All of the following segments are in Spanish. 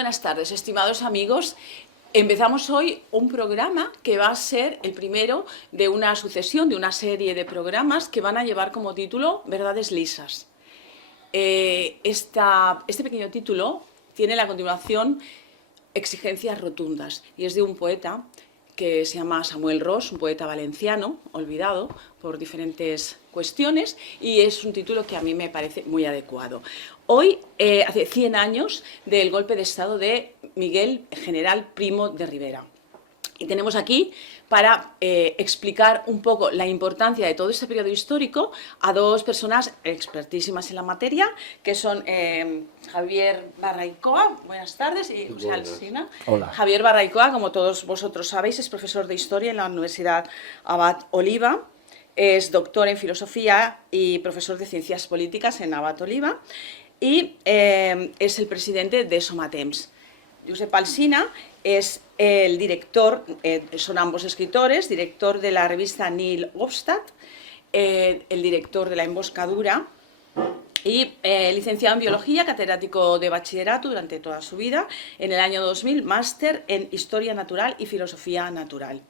buenas tardes, estimados amigos. Empezamos hoy un programa que va a ser el primero de una sucesión, de una serie de programas que van a llevar como título Verdades lisas. Este pequeño título tiene la continuación Exigencias rotundas y es de un poeta que se llama Samuel Ros, un poeta valenciano, olvidado por diferentes cuestiones, y es un título que a mí me parece muy adecuado. Hoy, hace 100 años del golpe de Estado de Miguel General Primo de Rivera. Y tenemos aquí, para explicar un poco la importancia de todo este periodo histórico, a dos personas expertísimas en la materia, que son Javier Barraicoa, buenas tardes, y José Alsina. Hola. Javier Barraicoa, como todos vosotros sabéis, es profesor de Historia en la Universidad Abad Oliba, es doctor en Filosofía y profesor de Ciencias Políticas en Abad Oliba, y es el presidente de Somatemps. Josep Alsina es el director, son ambos escritores, director de la revista Nil Obstat, el director de La Emboscadura y licenciado en Biología, catedrático de bachillerato durante toda su vida. En el año 2000, máster en Historia Natural y Filosofía Natural.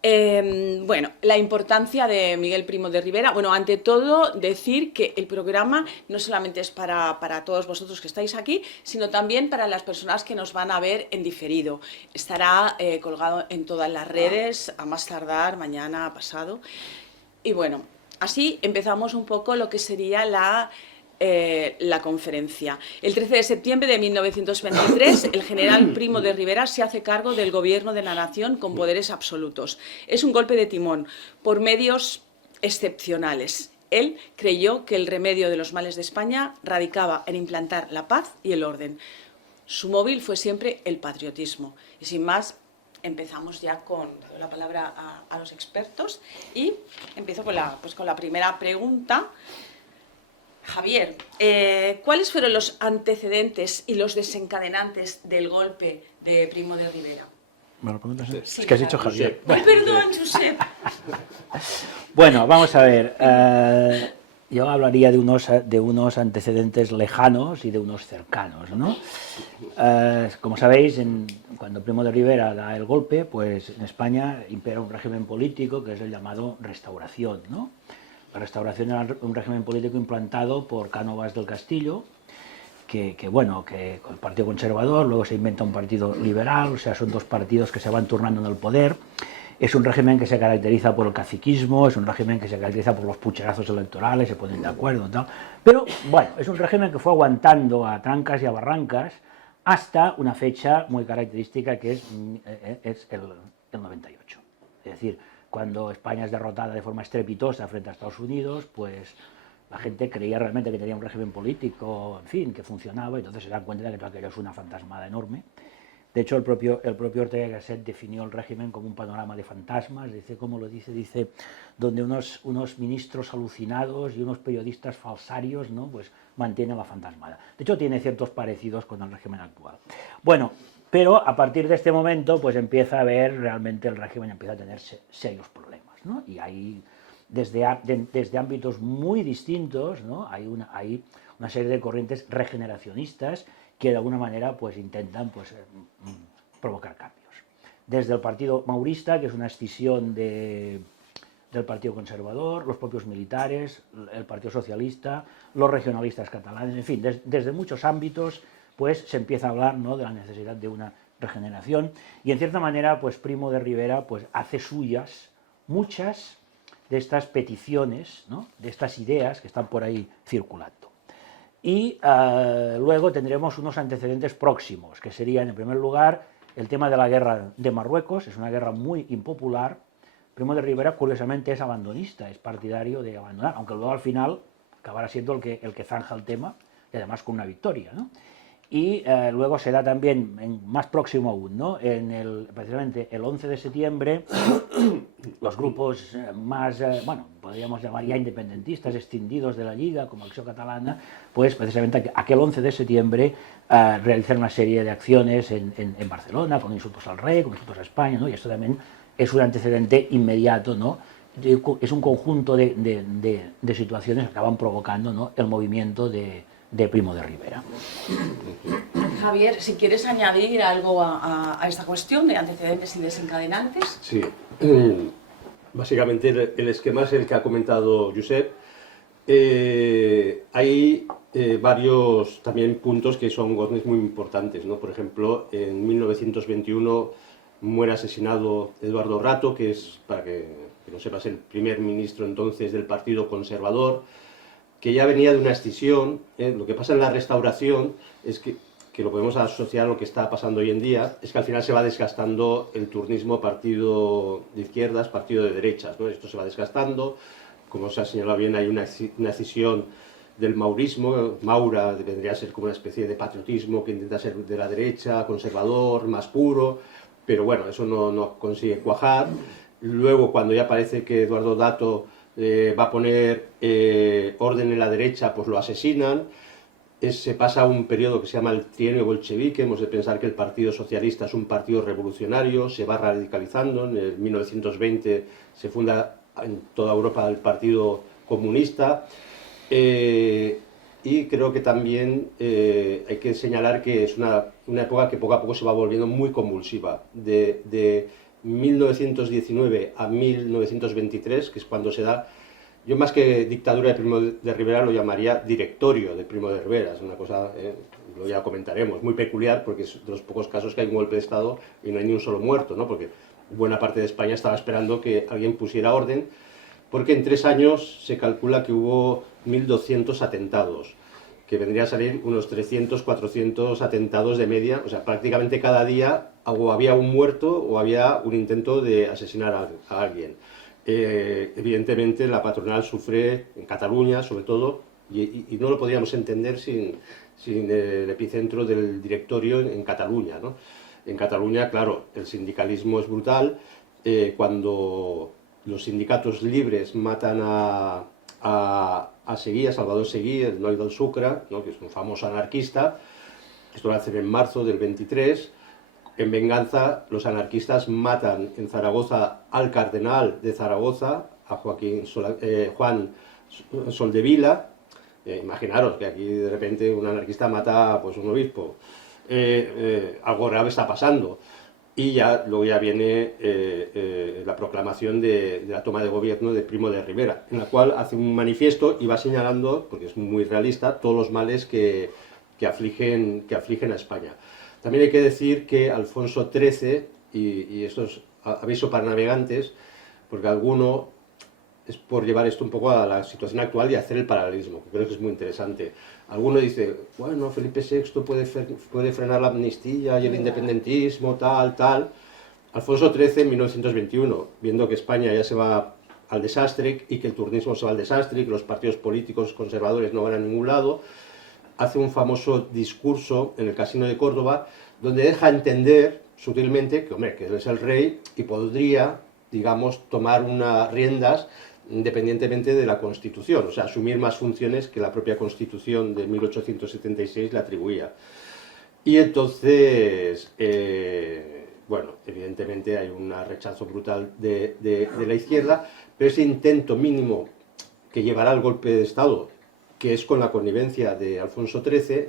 Bueno, la importancia de Miguel Primo de Rivera. Bueno, ante todo, decir que el programa no solamente es para todos vosotros que estáis aquí, sino también para las personas que nos van a ver en diferido. Estará colgado en todas las redes, a más tardar, mañana, pasado. Y bueno, así empezamos un poco lo que sería la conferencia. El 13 de septiembre de 1923, el general Primo de Rivera se hace cargo del gobierno de la nación con poderes absolutos. Es un golpe de timón por medios excepcionales. Él creyó que el remedio de los males de España radicaba en implantar la paz y el orden. Su móvil fue siempre el patriotismo. Y sin más, empezamos ya con la palabra a los expertos y empiezo con la primera pregunta. Javier, ¿cuáles fueron los antecedentes y los desencadenantes del golpe de Primo de Rivera? ¿Me lo preguntas? Sí, es que has dicho Javier. Bueno. Ay, perdón, Josep. Bueno, vamos a ver. Yo hablaría de unos antecedentes lejanos y de unos cercanos, ¿no? Como sabéis, cuando Primo de Rivera da el golpe, pues en España impera un régimen político que es el llamado Restauración, ¿no? La Restauración era un régimen político implantado por Cánovas del Castillo, que con el Partido Conservador, luego se inventa un partido liberal, o sea, son dos partidos que se van turnando en el poder. Es un régimen que se caracteriza por el caciquismo, es un régimen que se caracteriza por los pucherazos electorales, se ponen de acuerdo, tal. Pero, bueno, es un régimen que fue aguantando a trancas y a barrancas hasta una fecha muy característica que es el 98. Es decir, cuando España es derrotada de forma estrepitosa frente a Estados Unidos, pues la gente creía realmente que tenía un régimen político, en fin, que funcionaba, y entonces se dan cuenta de que todo aquello es una fantasmada enorme. De hecho, el propio Ortega y Gasset definió el régimen como un panorama de fantasmas, dice, ¿cómo lo dice? Dice, donde unos ministros alucinados y unos periodistas falsarios, ¿no?, pues mantienen la fantasmada. De hecho, tiene ciertos parecidos con el régimen actual. Bueno, pero a partir de este momento, pues empieza a ver realmente el régimen empieza a tener serios problemas, ¿no? Y ahí, desde ámbitos muy distintos, ¿no?, hay una serie de corrientes regeneracionistas que de alguna manera pues intentan pues provocar cambios. Desde el Partido Maurista, que es una escisión del Partido Conservador, los propios militares, el Partido Socialista, los regionalistas catalanes, en fin, desde muchos ámbitos pues se empieza a hablar, ¿no?, de la necesidad de una regeneración, y en cierta manera pues Primo de Rivera pues hace suyas muchas de estas peticiones, ¿no?, de estas ideas que están por ahí circulando. Y luego tendremos unos antecedentes próximos, que serían, en primer lugar, el tema de la guerra de Marruecos. Es una guerra muy impopular. Primo de Rivera, curiosamente, es abandonista, es partidario de abandonar, aunque luego al final acabará siendo el que zanja el tema, y además con una victoria, ¿no? Y luego se da también, más próximo aún, ¿no?, precisamente el 11 de septiembre, los grupos más, podríamos llamar ya independentistas, escindidos de la Lliga, como Acció Catalana, pues precisamente aquel 11 de septiembre realizan una serie de acciones en Barcelona, con insultos al rey, con insultos a España, ¿no? Y esto también es un antecedente inmediato, ¿no? Es un conjunto de situaciones que acaban provocando, ¿no?, el movimiento de de Primo de Rivera. Javier, si quieres añadir algo a esta cuestión de antecedentes y desencadenantes. Sí, básicamente el esquema es el que ha comentado Josep. Hay varios también puntos que son muy importantes, ¿no? Por ejemplo, en 1921 muere asesinado Eduardo Rato, que es, para que no sepas, el primer ministro entonces del Partido Conservador, que ya venía de una escisión. Lo que pasa en la Restauración es que lo podemos asociar a lo que está pasando hoy en día, es que al final se va desgastando el turnismo partido de izquierdas, partido de derechas, ¿no? Esto se va desgastando, como se ha señalado bien, hay una escisión del maurismo. Maura vendría a ser como una especie de patriotismo que intenta ser de la derecha, conservador, más puro, pero bueno, eso no consigue cuajar. Luego, cuando ya parece que Eduardo Dato va a poner orden en la derecha, pues lo asesinan. Se pasa un periodo que se llama el trienio bolchevique. Hemos de pensar que el Partido Socialista es un partido revolucionario, se va radicalizando. En el 1920 se funda en toda Europa el Partido Comunista. Y creo que también hay que señalar que es una época que poco a poco se va volviendo muy convulsiva. De 1919 a 1923, que es cuando se da. Yo, más que dictadura de Primo de Rivera, lo llamaría directorio de Primo de Rivera. Es una cosa, lo ya comentaremos, muy peculiar, porque es de los pocos casos que hay un golpe de Estado y no hay ni un solo muerto, ¿no? Porque buena parte de España estaba esperando que alguien pusiera orden, porque en 3 años se calcula que hubo 1.200 atentados, que vendría a salir unos 300, 400 atentados de media. O sea, prácticamente cada día o había un muerto o había un intento de asesinar a alguien. Evidentemente la patronal sufre en Cataluña, sobre todo, y no lo podríamos entender sin el epicentro del directorio en Cataluña, ¿no? En Cataluña, claro, el sindicalismo es brutal. Cuando los sindicatos libres matan a Seguí, a Salvador Seguí, el noi del Sucre, ¿no? Que es un famoso anarquista. Esto lo hacen en marzo del 23. En venganza, los anarquistas matan en Zaragoza al cardenal de Zaragoza, a Juan Soldevila. Imaginaros que aquí de repente un anarquista mata, pues, un obispo. Algo grave está pasando. Y luego ya viene la proclamación de la toma de gobierno de Primo de Rivera, en la cual hace un manifiesto y va señalando, porque es muy realista, todos los males que afligen a España. También hay que decir que Alfonso XIII, y esto es aviso para navegantes, porque alguno es por llevar esto un poco a la situación actual y hacer el paralelismo, que creo que es muy interesante. Alguno dice, bueno, Felipe VI puede frenar la amnistía y el independentismo, tal. Alfonso XIII, en 1921, viendo que España ya se va al desastre y que el turnismo se va al desastre y que los partidos políticos conservadores no van a ningún lado, hace un famoso discurso en el Casino de Córdoba, donde deja entender sutilmente que, hombre, que él es el rey y podría, digamos, tomar unas riendas independientemente de la Constitución, o sea, asumir más funciones que la propia Constitución de 1876 le atribuía. Y entonces, bueno, evidentemente hay un rechazo brutal de la izquierda, pero ese intento mínimo que llevará al golpe de Estado, que es con la connivencia de Alfonso XIII,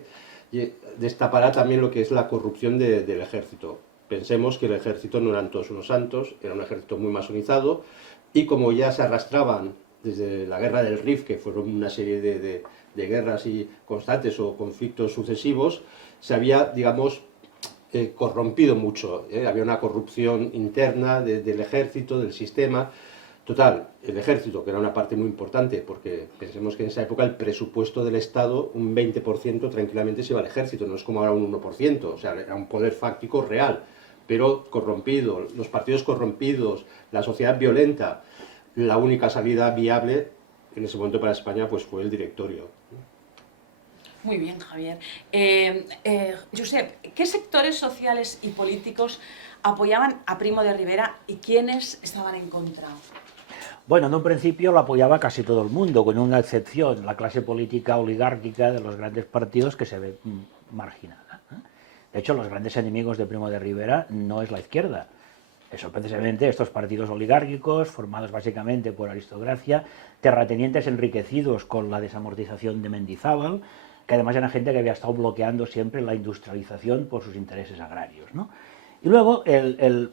destapará también lo que es la corrupción del ejército. Pensemos que el ejército no eran todos unos santos, era un ejército muy masonizado, y como ya se arrastraban desde la guerra del Rif, que fueron una serie de guerras y constantes o conflictos sucesivos, se había, digamos, corrompido mucho. Había una corrupción interna del ejército, del sistema. Total, el ejército, que era una parte muy importante, porque pensemos que en esa época el presupuesto del Estado, un 20% tranquilamente se iba al ejército, no es como ahora un 1%, o sea, era un poder fáctico real, pero corrompido, los partidos corrompidos, la sociedad violenta. La única salida viable en ese momento para España pues fue el directorio. Muy bien, Javier. Josep, ¿qué sectores sociales y políticos apoyaban a Primo de Rivera y quiénes estaban en contra? Bueno, en un principio lo apoyaba casi todo el mundo, con una excepción, la clase política oligárquica de los grandes partidos, que se ve marginada. De hecho, los grandes enemigos de Primo de Rivera no es la izquierda. Eso, precisamente, estos partidos oligárquicos, formados básicamente por aristocracia, terratenientes enriquecidos con la desamortización de Mendizábal, que además era gente que había estado bloqueando siempre la industrialización por sus intereses agrarios, ¿no? Y luego el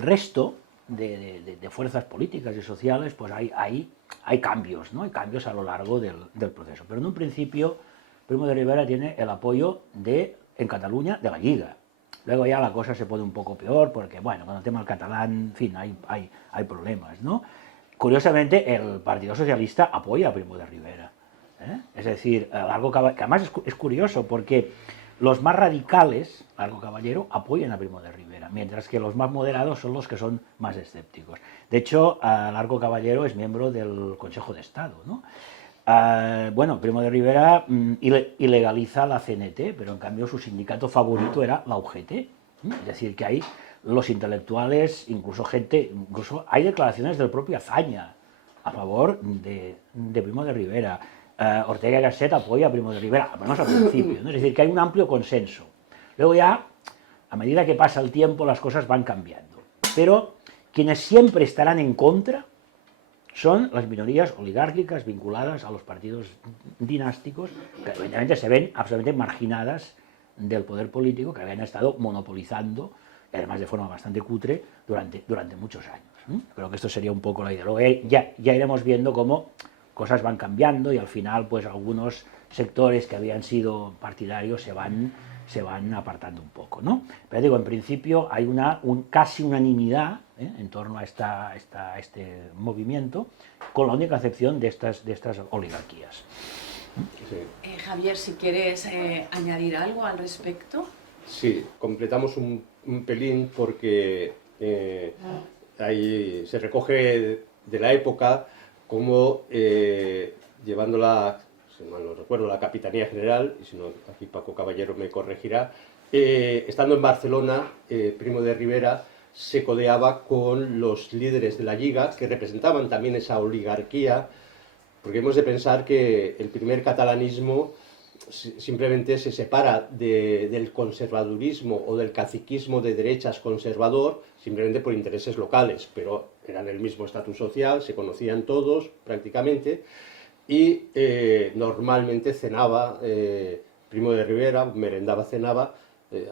resto de fuerzas políticas y sociales, pues hay cambios, ¿no? Hay cambios a lo largo del proceso. Pero en un principio, Primo de Rivera tiene el apoyo en Cataluña de la Lliga. Luego ya la cosa se pone un poco peor porque, bueno, con el tema del catalán, en fin, hay problemas, ¿no? Curiosamente, el Partido Socialista apoya a Primo de Rivera, ¿eh? Es decir, Largo Caballero, que además es curioso porque los más radicales, Largo Caballero, apoyan a Primo de Rivera, mientras que los más moderados son los que son más escépticos. De hecho, Largo Caballero es miembro del Consejo de Estado, ¿no? Bueno, Primo de Rivera ilegaliza la CNT, pero en cambio su sindicato favorito era la UGT. Es decir, que hay los intelectuales, incluso hay declaraciones del propio Azaña a favor de Primo de Rivera. Ortega y Gasset apoya a Primo de Rivera, al menos al principio, ¿no? Es decir, que hay un amplio consenso. Luego ya, a medida que pasa el tiempo, las cosas van cambiando. Pero quienes siempre estarán en contra son las minorías oligárquicas vinculadas a los partidos dinásticos, que evidentemente se ven absolutamente marginadas del poder político, que habían estado monopolizando, y además de forma bastante cutre, durante muchos años. Creo que esto sería un poco la idea. Luego ya iremos viendo cómo cosas van cambiando y al final pues algunos sectores que habían sido partidarios se van apartando un poco, ¿no? Pero digo, en principio hay casi unanimidad en torno a este movimiento, con la única excepción de estas oligarquías. Sí. Javier, si quieres añadir algo al respecto. Sí, completamos un pelín porque ahí se recoge de la época como llevándola, si mal no recuerdo, la Capitanía General, y si no, aquí Paco Caballero me corregirá, estando en Barcelona, Primo de Rivera se codeaba con los líderes de la Lliga, que representaban también esa oligarquía, porque hemos de pensar que el primer catalanismo simplemente se separa del conservadurismo o del caciquismo de derechas conservador simplemente por intereses locales, pero eran el mismo estatus social, se conocían todos prácticamente, y normalmente cenaba Primo de Rivera, merendaba, cenaba,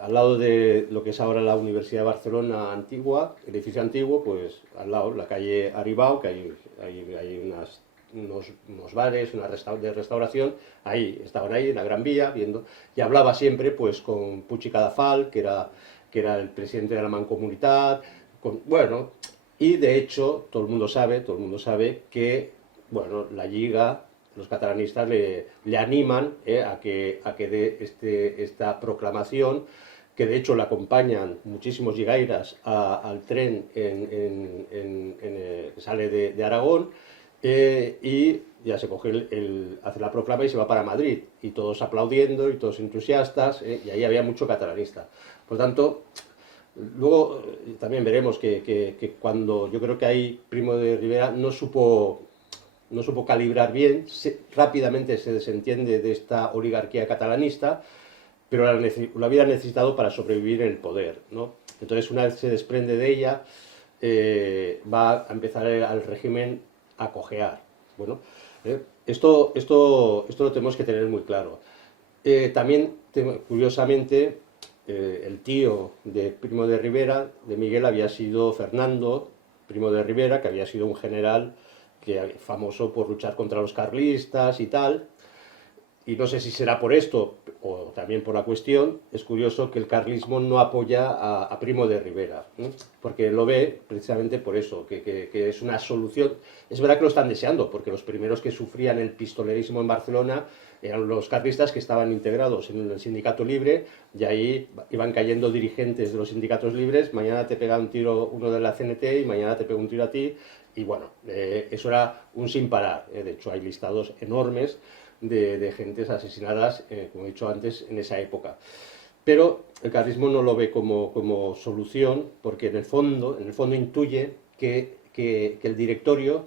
al lado de lo que es ahora la Universidad de Barcelona antigua, el edificio antiguo, pues al lado, la calle Aribau, que hay unos bares, una de restauración, estaban ahí en la Gran Vía viendo, y hablaba siempre pues con Puig i Cadafalch, que era el presidente de la Mancomunitat, bueno, y de hecho todo el mundo sabe que, bueno, la Lliga, los catalanistas le animan a que dé esta proclamación, que de hecho le acompañan muchísimos lligairas al tren que sale de Aragón, y ya se coge hace la proclama y se va para Madrid, y todos aplaudiendo y todos entusiastas, y ahí había mucho catalanista. Por tanto, luego también veremos que cuando yo creo que ahí Primo de Rivera no supo calibrar bien, rápidamente se desentiende de esta oligarquía catalanista, pero lo había necesitado para sobrevivir en el poder, ¿no? Entonces, una vez se desprende de ella, va a empezar al régimen a cojear. Bueno, esto lo tenemos que tener muy claro. También, curiosamente, el tío de Primo de Rivera, de Miguel, había sido Fernando Primo de Rivera, que había sido un general famoso por luchar contra los carlistas y tal. Y no sé si será por esto o también por la cuestión, es curioso que el carlismo no apoya a Primo de Rivera, ¿no? Porque lo ve precisamente por eso, que es una solución. Es verdad que lo están deseando, porque los primeros que sufrían el pistolerismo en Barcelona eran los carlistas, que estaban integrados en el sindicato libre, y ahí iban cayendo dirigentes de los sindicatos libres. Mañana te pega un tiro uno de la CNT y mañana te pega un tiro a ti, y bueno, eso era un sin parar. De hecho, hay listados enormes de gentes asesinadas, como he dicho antes, en esa época. Pero el carlismo no lo ve como solución, porque en el fondo intuye que el directorio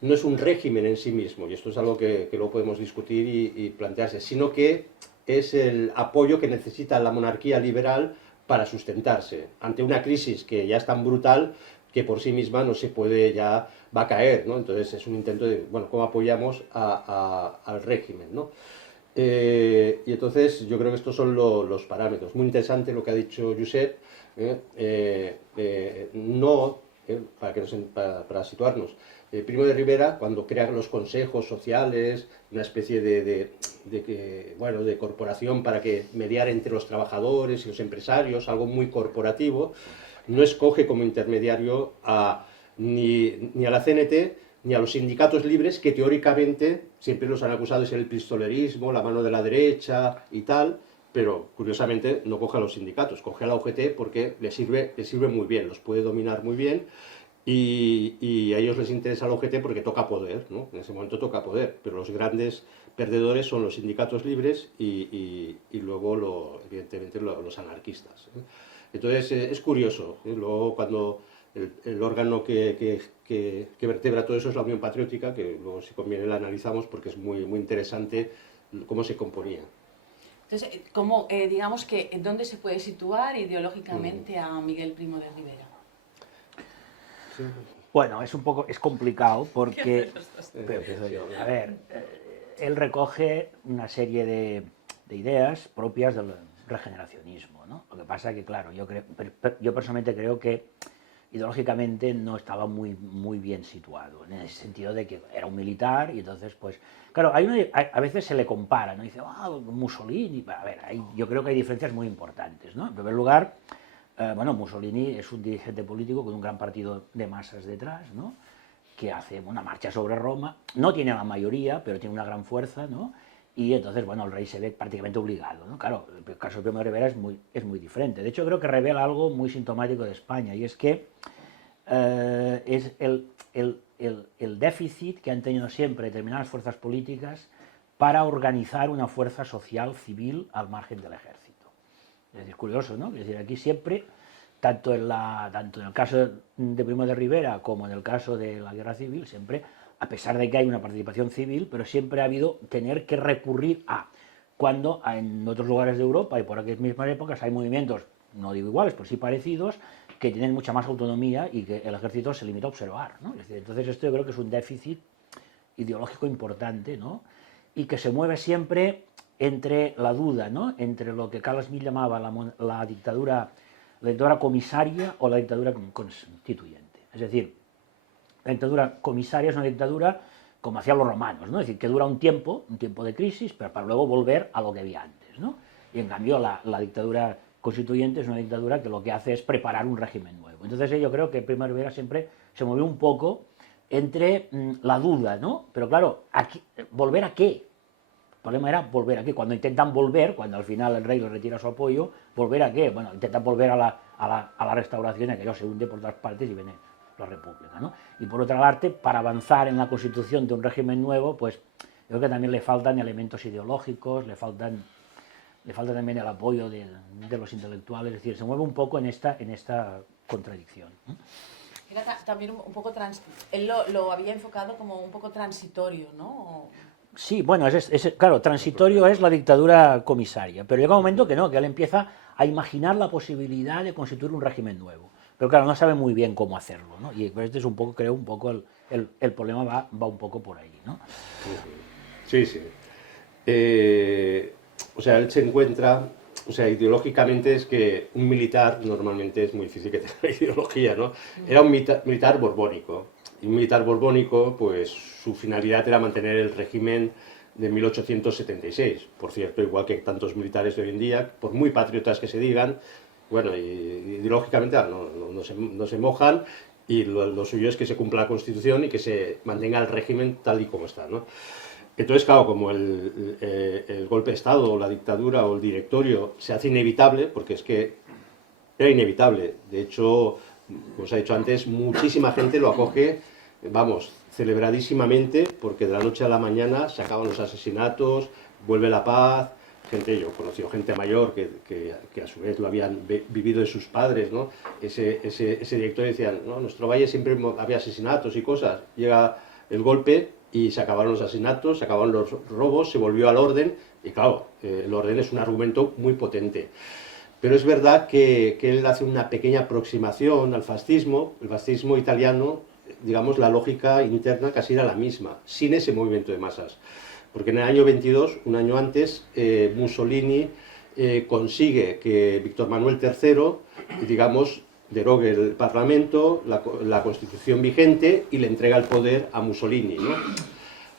no es un régimen en sí mismo, y esto es algo que lo podemos discutir y plantearse, sino que es el apoyo que necesita la monarquía liberal para sustentarse ante una crisis que ya es tan brutal que por sí misma no se puede, ya va a caer, ¿no? Entonces es un intento de, bueno, ¿cómo apoyamos al régimen, ¿no? Y entonces yo creo que estos son los parámetros. Muy interesante lo que ha dicho Josep. Para situarnos, Primo de Rivera, cuando crea los consejos sociales, una especie de corporación para que mediar entre los trabajadores y los empresarios, algo muy corporativo, no escoge como intermediario ni a la CNT ni a los sindicatos libres, que teóricamente siempre los han acusado de ser el pistolerismo, la mano de la derecha y tal, pero curiosamente no coge a los sindicatos, coge a la UGT porque le sirve muy bien, los puede dominar muy bien, y a ellos les interesa la UGT porque toca poder, ¿no? En ese momento toca poder, pero los grandes perdedores son los sindicatos libres y luego, evidentemente, los anarquistas, ¿eh? Entonces es curioso, ¿eh? Luego cuando el órgano que vertebra todo eso es la Unión Patriótica, que luego si conviene la analizamos porque es muy, muy interesante cómo se componía. Entonces, digamos que, ¿dónde se puede situar ideológicamente a Miguel Primo de Rivera? Sí. Bueno, es complicado porque, a ver, él recoge una serie de ideas propias del regeneracionismo, ¿no? Lo que pasa que, claro, yo personalmente creo que ideológicamente no estaba muy bien situado, en el sentido de que era un militar y entonces, pues, claro, a veces se le compara, ¿no? Dice, Mussolini, a ver, yo creo que hay diferencias muy importantes, ¿no? En primer lugar, Mussolini es un dirigente político con un gran partido de masas detrás, ¿no? Que hace una marcha sobre Roma, no tiene la mayoría, pero tiene una gran fuerza, ¿no? Y entonces, el rey se ve prácticamente obligado, ¿no? Claro, el caso de Primo de Rivera es muy diferente. De hecho, creo que revela algo muy sintomático de España, y es que es el déficit que han tenido siempre determinadas fuerzas políticas para organizar una fuerza social civil al margen del ejército. Es curioso, ¿no? Es decir, aquí siempre, tanto en el caso de Primo de Rivera como en el caso de la guerra civil, siempre, a pesar de que hay una participación civil, pero siempre ha habido tener que recurrir cuando en otros lugares de Europa y por aquellas mismas épocas hay movimientos, no digo iguales, pero sí parecidos, que tienen mucha más autonomía y que el ejército se limita a observar, ¿no? Es decir, entonces esto yo creo que es un déficit ideológico importante, ¿no? Y que se mueve siempre entre la duda, ¿no? Entre lo que Carl Schmitt llamaba la dictadura comisaria o la dictadura constituyente. Es decir, la dictadura comisaria es una dictadura como hacían los romanos, ¿no? Es decir, que dura un tiempo de crisis, pero para luego volver a lo que había antes, ¿no? Y en cambio la dictadura constituyente es una dictadura que lo que hace es preparar un régimen nuevo. Entonces yo creo que Primo de Rivera siempre se movió un poco entre la duda, ¿no? Pero claro, ¿volver a qué? El problema era volver a qué. Cuando intentan volver, cuando al final el rey le retira su apoyo, ¿volver a qué? Bueno, intentan volver a la restauración, aquello se hunde por todas partes y viene la República, ¿no? Y por otra parte, para avanzar en la constitución de un régimen nuevo, pues yo creo que también le faltan elementos ideológicos, le falta también el apoyo de los intelectuales, es decir, se mueve un poco en esta contradicción. Era también un poco, él lo había enfocado como un poco transitorio, ¿no? Sí, bueno, claro, transitorio es la dictadura comisaria, pero llega un momento que no, que él empieza a imaginar la posibilidad de constituir un régimen nuevo. Pero claro, no sabe muy bien cómo hacerlo, ¿no? Y este es un poco, creo, el problema va un poco por ahí, ¿no? Sí. O sea, él se encuentra, ideológicamente es que un militar normalmente es muy difícil que tenga ideología, ¿no? Era un militar borbónico, y un militar borbónico, pues su finalidad era mantener el régimen de 1876, por cierto, igual que tantos militares de hoy en día, por muy patriotas que se digan, bueno, ideológicamente no se mojan, y lo suyo es que se cumpla la Constitución y que se mantenga el régimen tal y como está, ¿no? Entonces, claro, como el golpe de Estado o la dictadura o el directorio se hace inevitable, porque es que era inevitable, de hecho, como se ha dicho antes, muchísima gente lo acoge, celebradísimamente, porque de la noche a la mañana se acaban los asesinatos, vuelve la paz. Yo he conocido gente mayor que a su vez lo habían vivido de sus padres, ¿no? Ese director decía, no, en nuestro valle siempre había asesinatos y cosas. Llega el golpe y se acabaron los asesinatos, se acabaron los robos, se volvió al orden, y claro, el orden es un argumento muy potente. Pero es verdad que él hace una pequeña aproximación al fascismo. El fascismo italiano, digamos, la lógica interna casi era la misma, sin ese movimiento de masas. Porque en el año 22, un año antes, Mussolini consigue que Víctor Manuel III, digamos, derogue el Parlamento, la Constitución vigente y le entrega el poder a Mussolini, ¿no?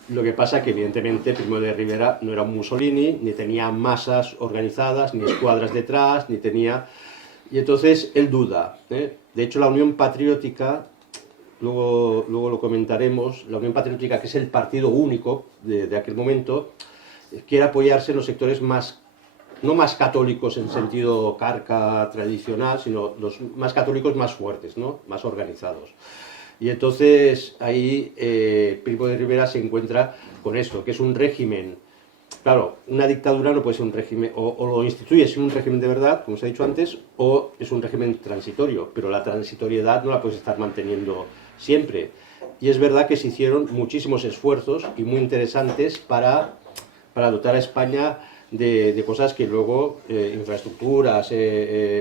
Lo que pasa que, evidentemente, Primo de Rivera no era un Mussolini, ni tenía masas organizadas, ni escuadras detrás, ni tenía... Y entonces él duda, ¿eh? De hecho, la Unión Patriótica, luego lo comentaremos, la Unión Patriótica, que es el partido único de aquel momento, quiere apoyarse en los sectores más, no más católicos en sentido carca tradicional, sino los más católicos más fuertes, ¿no? Más organizados. Y entonces ahí Primo de Rivera se encuentra con esto, que es un régimen. Claro, una dictadura no puede ser un régimen, o lo instituyes en un régimen de verdad, como os he dicho antes, o es un régimen transitorio, pero la transitoriedad no la puedes estar manteniendo siempre. Y es verdad que se hicieron muchísimos esfuerzos y muy interesantes para dotar a España de cosas que luego, infraestructuras,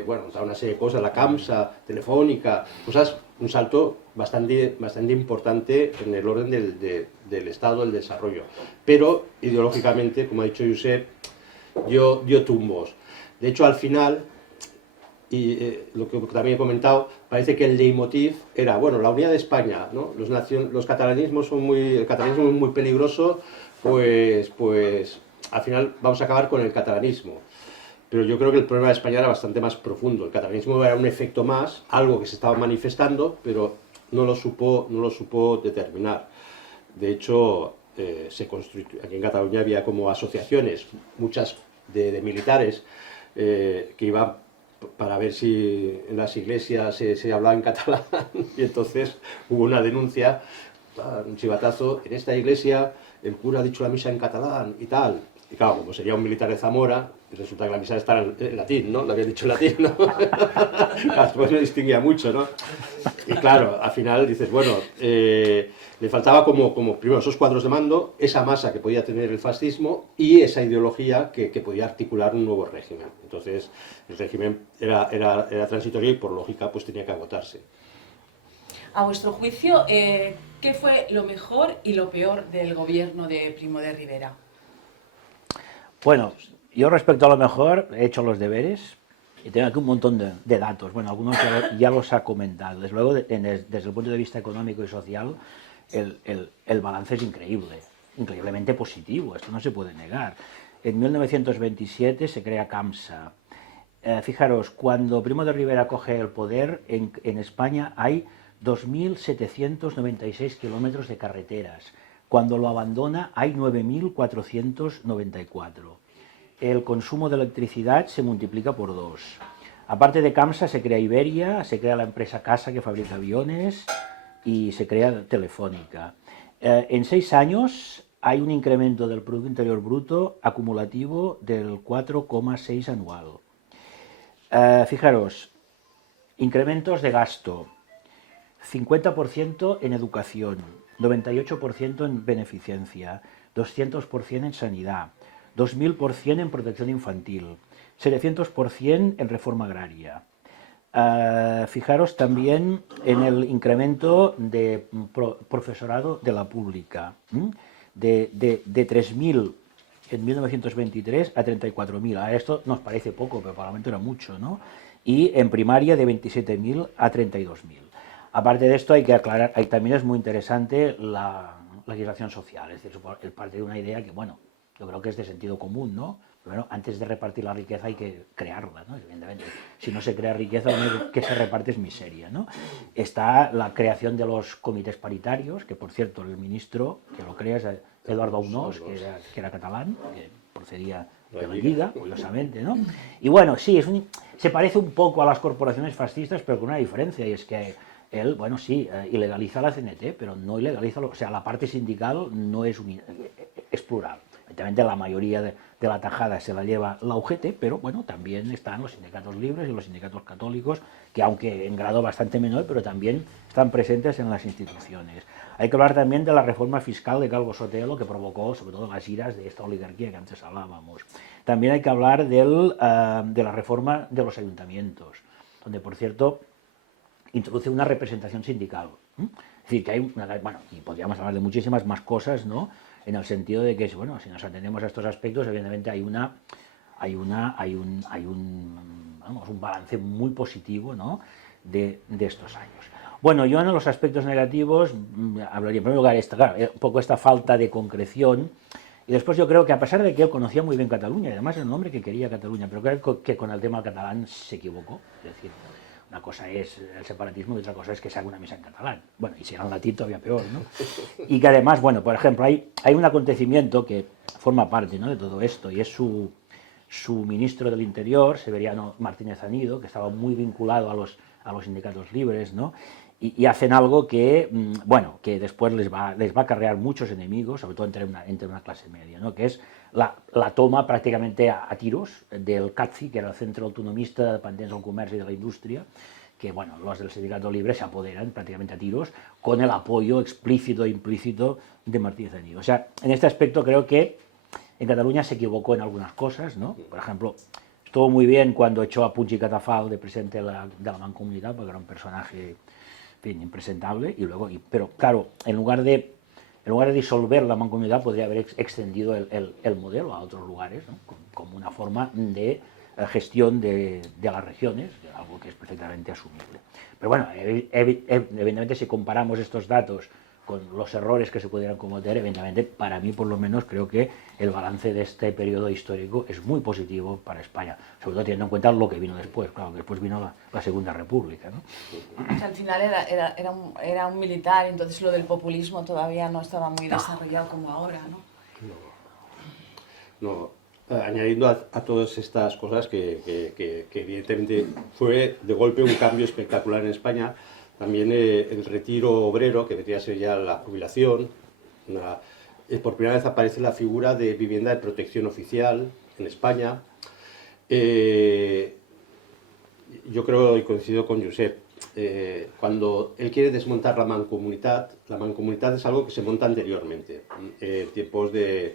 bueno, una serie de cosas, la CAMSA, Telefónica, cosas, un salto bastante importante en el orden del Estado, del desarrollo. Pero, ideológicamente, como ha dicho Josep, dio tumbos. De hecho, al final, y lo que también he comentado, parece que el leitmotiv era, bueno, la unidad de España, ¿no? Los catalanismos el catalanismo es muy peligroso, pues al final vamos a acabar con el catalanismo. Pero yo creo que el problema de España era bastante más profundo. El catalanismo era un efecto más, algo que se estaba manifestando, pero no lo supo determinar. De hecho, aquí en Cataluña había como asociaciones, muchas de militares, que iban para ver si en las iglesias se hablaba en catalán, y entonces hubo una denuncia, un chivatazo, en esta iglesia el cura ha dicho la misa en catalán y tal. Y claro, como sería un militar de Zamora, resulta que la misa está en latín, ¿no? Lo había dicho en latín, ¿no? Claro, pues no distinguía mucho, ¿no? Y claro, al final dices, bueno, le faltaba como primero esos cuadros de mando, esa masa que podía tener el fascismo y esa ideología que podía articular un nuevo régimen. Entonces, el régimen era transitorio y por lógica pues tenía que agotarse. A vuestro juicio, ¿qué fue lo mejor y lo peor del gobierno de Primo de Rivera? Bueno, yo respecto a lo mejor he hecho los deberes y tengo aquí un montón de datos. Bueno, algunos ya los ha comentado. Desde luego, desde el punto de vista económico y social, el balance es increíble, increíblemente positivo, esto no se puede negar. En 1927 se crea CAMSA. Fijaros, cuando Primo de Rivera coge el poder, en España hay 2.796 kilómetros de carreteras. Cuando lo abandona hay 9.494. El consumo de electricidad se multiplica por 2. Aparte de CAMSA se crea Iberia, se crea la empresa Casa que fabrica aviones y se crea Telefónica. En 6 años hay un incremento del Producto Interior Bruto acumulativo del 4,6 anual. Fijaros, incrementos de gasto, 50% en educación, 98% en beneficencia, 200% en sanidad, 2000% en protección infantil, 700% en reforma agraria. Fijaros también en el incremento de profesorado de la pública, de 3.000 en 1923 a 34.000. A esto nos parece poco, pero probablemente era mucho, ¿no? Y en primaria de 27.000 a 32.000. Aparte de esto hay que aclarar, también es muy interesante la legislación social, es decir, el parte de una idea que, bueno, yo creo que es de sentido común, ¿no? Bueno, antes de repartir la riqueza hay que crearla, ¿no? Evidentemente, si no se crea riqueza, lo único que se reparte es miseria, ¿no? Está la creación de los comités paritarios, que por cierto, el ministro que lo crea es Eduardo Aunós, que era catalán, que procedía de la Lliga, curiosamente, ¿no? Y bueno, sí, se parece un poco a las corporaciones fascistas, pero con una diferencia, y es que él, bueno, sí, ilegaliza la CNT, pero no ilegaliza, o sea, la parte sindical no es plural. Evidentemente la mayoría de la tajada se la lleva la UGT, pero bueno, también están los sindicatos libres y los sindicatos católicos, que aunque en grado bastante menor, pero también están presentes en las instituciones. Hay que hablar también de la reforma fiscal de Calvo Sotelo, que provocó sobre todo las iras de esta oligarquía que antes hablábamos. También hay que hablar de la reforma de los ayuntamientos, donde, por cierto, introduce una representación sindical. Es decir, que hay bueno, y podríamos hablar de muchísimas más cosas, ¿no? en el sentido de que, bueno, si nos atendemos a estos aspectos, evidentemente hay un balance muy positivo, ¿no?, de estos años. Bueno, yo en los aspectos negativos hablaría en primer lugar un poco esta falta de concreción, y después yo creo que a pesar de que él conocía muy bien Cataluña, y además era un hombre que quería Cataluña, pero creo que con el tema catalán se equivocó. Es decir, una cosa es el separatismo y otra cosa es que se haga una misa en catalán. Bueno, y si era en latín todavía peor, ¿no? Y que además, bueno, por ejemplo, hay un acontecimiento que forma parte, ¿no?, de todo esto, y es su ministro del Interior, Severiano Martínez Anido, que estaba muy vinculado a los sindicatos libres, ¿no?, y hacen algo que, bueno, que después les va a acarrear muchos enemigos, sobre todo entre una clase media, ¿no?, que es la toma prácticamente a tiros del CATCI, que era el Centro Autonomista de Dependents del Comerç y de la Indústria, que, bueno, los del sindicato libre se apoderan prácticamente a tiros con el apoyo explícito e implícito de Martínez Anido. O sea, en este aspecto creo que en Cataluña se equivocó en algunas cosas, ¿no? Por ejemplo, estuvo muy bien cuando echó a Puig y Catafal de presidente de la Mancomunitat, porque era un personaje, en fin, impresentable, pero claro, en lugar de disolver la Mancomunitat, podría haber extendido el modelo a otros lugares, ¿no?, como una forma de gestión de las regiones, algo que es perfectamente asumible. Pero bueno, evidentemente si comparamos estos datos con los errores que se pudieran cometer, evidentemente, para mí por lo menos creo que el balance de este periodo histórico es muy positivo para España, sobre todo teniendo en cuenta lo que vino después. Claro, después vino la Segunda República, ¿no? O sea, al final era un militar, entonces lo del populismo todavía no estaba muy desarrollado como ahora, ¿no? No, añadiendo a todas estas cosas que evidentemente fue de golpe un cambio espectacular en España, también el retiro obrero, que vendría a ser ya la jubilación. Por primera vez aparece la figura de vivienda de protección oficial en España. Yo creo, y coincido con Josep, cuando él quiere desmontar la Mancomunitat es algo que se monta anteriormente, en tiempos de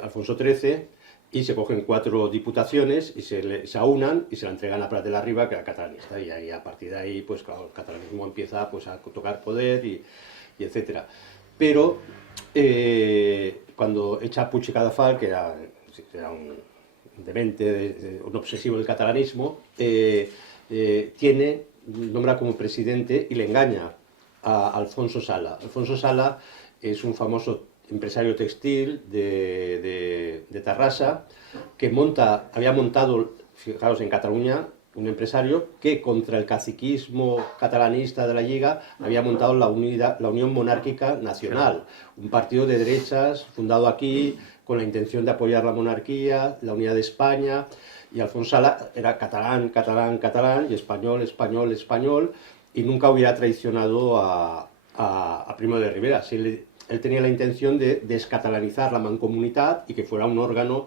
Alfonso XIII, y se cogen 4 diputaciones y se aunan y se la entregan a Prat de la Riba, que era catalanista, y ahí, a partir de ahí, pues claro, el catalanismo empieza, pues, a tocar poder y etcétera. Pero cuando echa a Puig y Cadafal, que era un demente, un obsesivo del catalanismo, nombra como presidente y le engaña a Alfonso Sala. Alfonso Sala es un famoso empresario textil de Tarrasa, que había montado, fijaros, en Cataluña, un empresario que contra el caciquismo catalanista de la Lliga había montado la Unión Monárquica Nacional, un partido de derechas fundado aquí con la intención de apoyar la monarquía, la unidad de España, y Alfonso Sala era catalán, y español, y nunca hubiera traicionado a Primo de Rivera. Él tenía la intención de descatalanizar la Mancomunitat y que fuera un órgano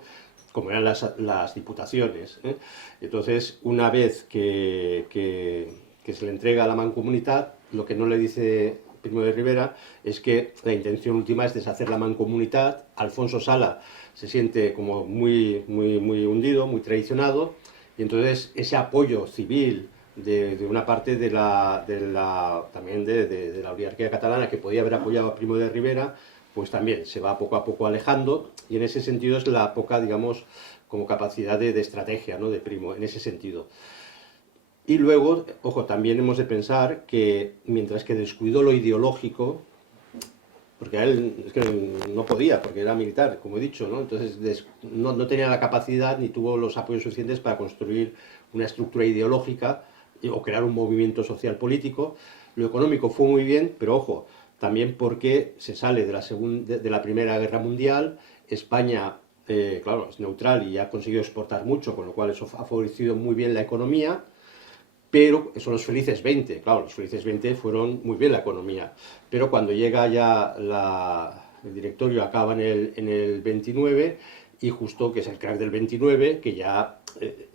como eran las diputaciones, ¿eh? Entonces, una vez que se le entrega a la Mancomunitat, lo que no le dice Primo de Rivera es que la intención última es deshacer la Mancomunitat. Alfonso Sala se siente como muy hundido, muy traicionado, y entonces ese apoyo civil de una parte también de la oligarquía catalana, que podía haber apoyado a Primo de Rivera, pues también se va poco a poco alejando, y en ese sentido es la poca, digamos, como capacidad de estrategia, ¿no?, de Primo, en ese sentido. Y luego, ojo, también hemos de pensar que mientras que descuidó lo ideológico, porque a él es que no podía, porque era militar, como he dicho, ¿no? Entonces no tenía la capacidad ni tuvo los apoyos suficientes para construir una estructura ideológica o crear un movimiento social político. Lo económico fue muy bien, pero ojo, también porque se sale de la Primera Guerra Mundial. España, claro, es neutral y ha conseguido exportar mucho, con lo cual eso ha favorecido muy bien la economía, pero son los felices 20, claro, los felices 20 fueron muy bien la economía, pero cuando llega ya el directorio acaba en el 29, y justo que es el crack del 29, que ya...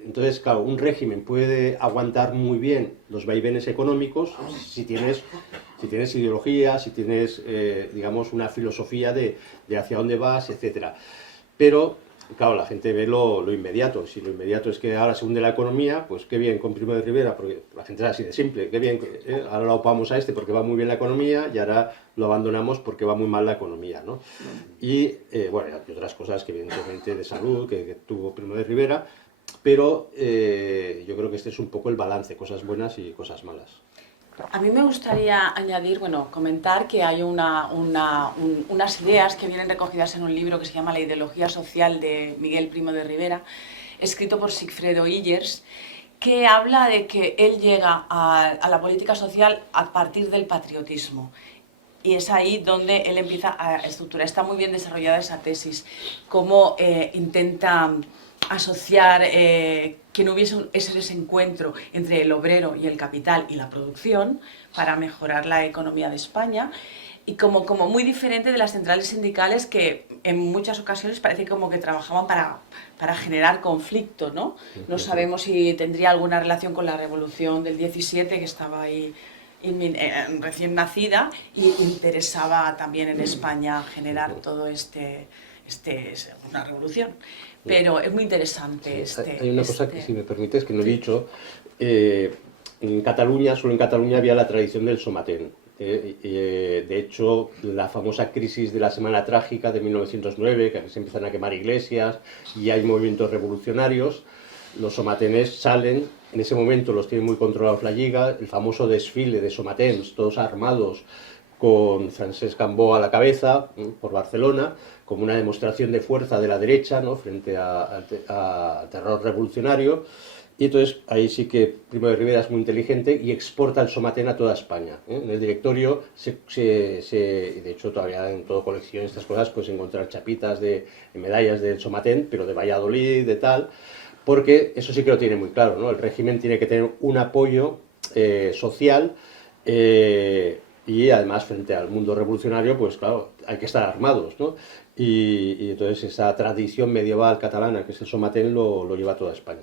entonces, claro, un régimen puede aguantar muy bien los vaivenes económicos si tienes ideología, si tienes, digamos, una filosofía de hacia dónde vas, etc. Pero claro, la gente ve lo inmediato. Si lo inmediato es que ahora se hunde la economía, pues qué bien con Primo de Rivera, porque la gente es así de simple, qué bien, ahora lo opamos a este porque va muy bien la economía y ahora lo abandonamos porque va muy mal la economía, ¿no? Y, bueno, hay otras cosas que evidentemente de salud que tuvo Primo de Rivera, pero yo creo que este es un poco el balance, cosas buenas y cosas malas. A mí me gustaría añadir, bueno, comentar que hay unas ideas que vienen recogidas en un libro que se llama La ideología social de Miguel Primo de Rivera, escrito por Sigfredo Illers, que habla de que él llega a la política social a partir del patriotismo. Y es ahí donde él empieza a estructurar. Está muy bien desarrollada esa tesis, cómo intenta asociar que no hubiese ese desencuentro entre el obrero y el capital y la producción para mejorar la economía de España, y como muy diferente de las centrales sindicales que en muchas ocasiones parece como que trabajaban para generar conflicto, ¿no? No sabemos si tendría alguna relación con la revolución del 17, que estaba ahí recién nacida, y interesaba también en España generar todo una revolución. Pero es muy interesante Hay una cosa que, si me permites, que no he dicho. En Cataluña, solo en Cataluña había la tradición del somatén. De hecho, la famosa crisis de la Semana Trágica de 1909, que se empiezan a quemar iglesias y hay movimientos revolucionarios, los somatenes salen, en ese momento los tiene muy controlados la Lliga, el famoso desfile de somatens, todos armados con Francesc Cambó a la cabeza, por Barcelona, como una demostración de fuerza de la derecha, ¿no?, frente a terror revolucionario. Y entonces ahí sí que Primo de Rivera es muy inteligente y exporta el somatén a toda España. En el directorio, de hecho todavía en toda colección estas cosas, puedes encontrar chapitas medallas del somatén, pero de Valladolid, de tal, porque eso sí que lo tiene muy claro, ¿no? El régimen tiene que tener un apoyo social, y además frente al mundo revolucionario, pues claro, hay que estar armados, ¿no? Y entonces esa tradición medieval catalana, que es el somatén, lo lleva a toda España.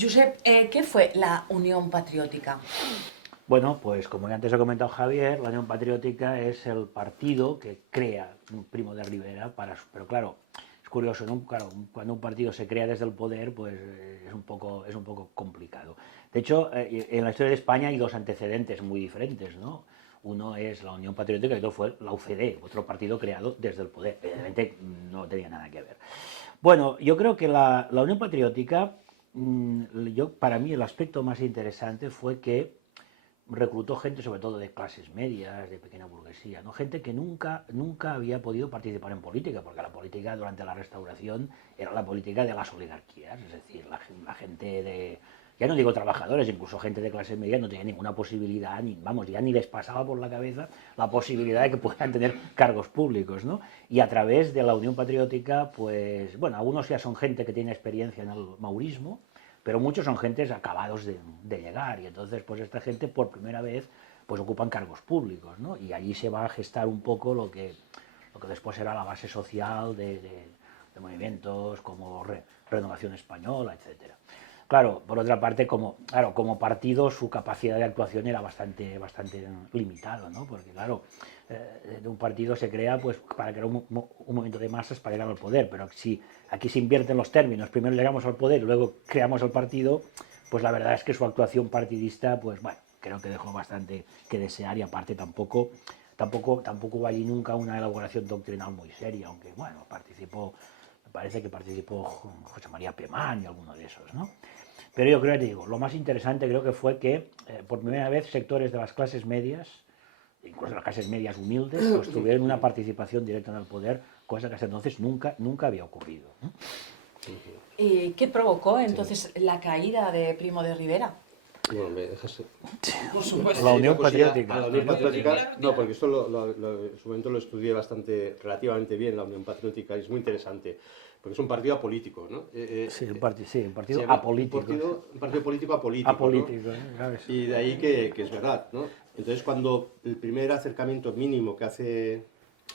Josep, ¿qué fue la Unión Patriótica? Bueno, pues como ya antes ha comentado Javier, la Unión Patriótica es el partido que crea Primo de Rivera pero claro, es curioso, ¿no? Claro, cuando un partido se crea desde el poder, pues es un poco complicado. De hecho, en la historia de España hay dos antecedentes muy diferentes, ¿no? Uno es la Unión Patriótica y otro fue la UCD, otro partido creado desde el poder. Evidentemente no tenía nada que ver. Bueno, yo creo que la Unión Patriótica, para mí el aspecto más interesante fue que reclutó gente sobre todo de clases medias, de pequeña burguesía, ¿no? Gente que nunca había podido participar en política, porque la política durante la Restauración era la política de las oligarquías, es decir, la gente de, ya no digo trabajadores, incluso gente de clase media no tenía ninguna posibilidad, ya ni les pasaba por la cabeza la posibilidad de que puedan tener cargos públicos, ¿no? Y a través de la Unión Patriótica, pues, bueno, algunos ya son gente que tiene experiencia en el maurismo, pero muchos son gentes acabados de llegar, y entonces pues esta gente por primera vez pues ocupan cargos públicos, ¿no? Y allí se va a gestar un poco lo que después será la base social de movimientos como Renovación Española, etcétera. Claro, por otra parte, como partido su capacidad de actuación era bastante limitada, ¿no? Porque claro, de un partido se crea pues para crear un movimiento de masas para llegar al poder, pero si aquí se invierten los términos, primero llegamos al poder y luego creamos el partido, pues la verdad es que su actuación partidista, pues bueno, creo que dejó bastante que desear, y aparte tampoco hubo allí nunca una elaboración doctrinal muy seria, aunque bueno, me parece que participó José María Pemán y alguno de esos, ¿no? Pero yo creo, lo más interesante creo que fue que por primera vez sectores de las clases medias, incluso las clases medias humildes, pues tuvieron una participación directa en el poder, cosa que hasta entonces nunca había ocurrido, ¿no? ¿Y qué provocó entonces la caída de Primo de Rivera? Bueno, me dejas. Por supuesto. La Unión Una cosilla Patriótica. a la Unión Patriótica, no, porque esto en su momento lo estudié relativamente bien, la Unión Patriótica, y es muy interesante, porque es un partido apolítico, ¿no? Sí, un partido llama apolítico. Un partido político apolítico. Apolítico, ¿no? ¿sabes? Y de ahí que es verdad, ¿no? Entonces, cuando el primer acercamiento mínimo que hace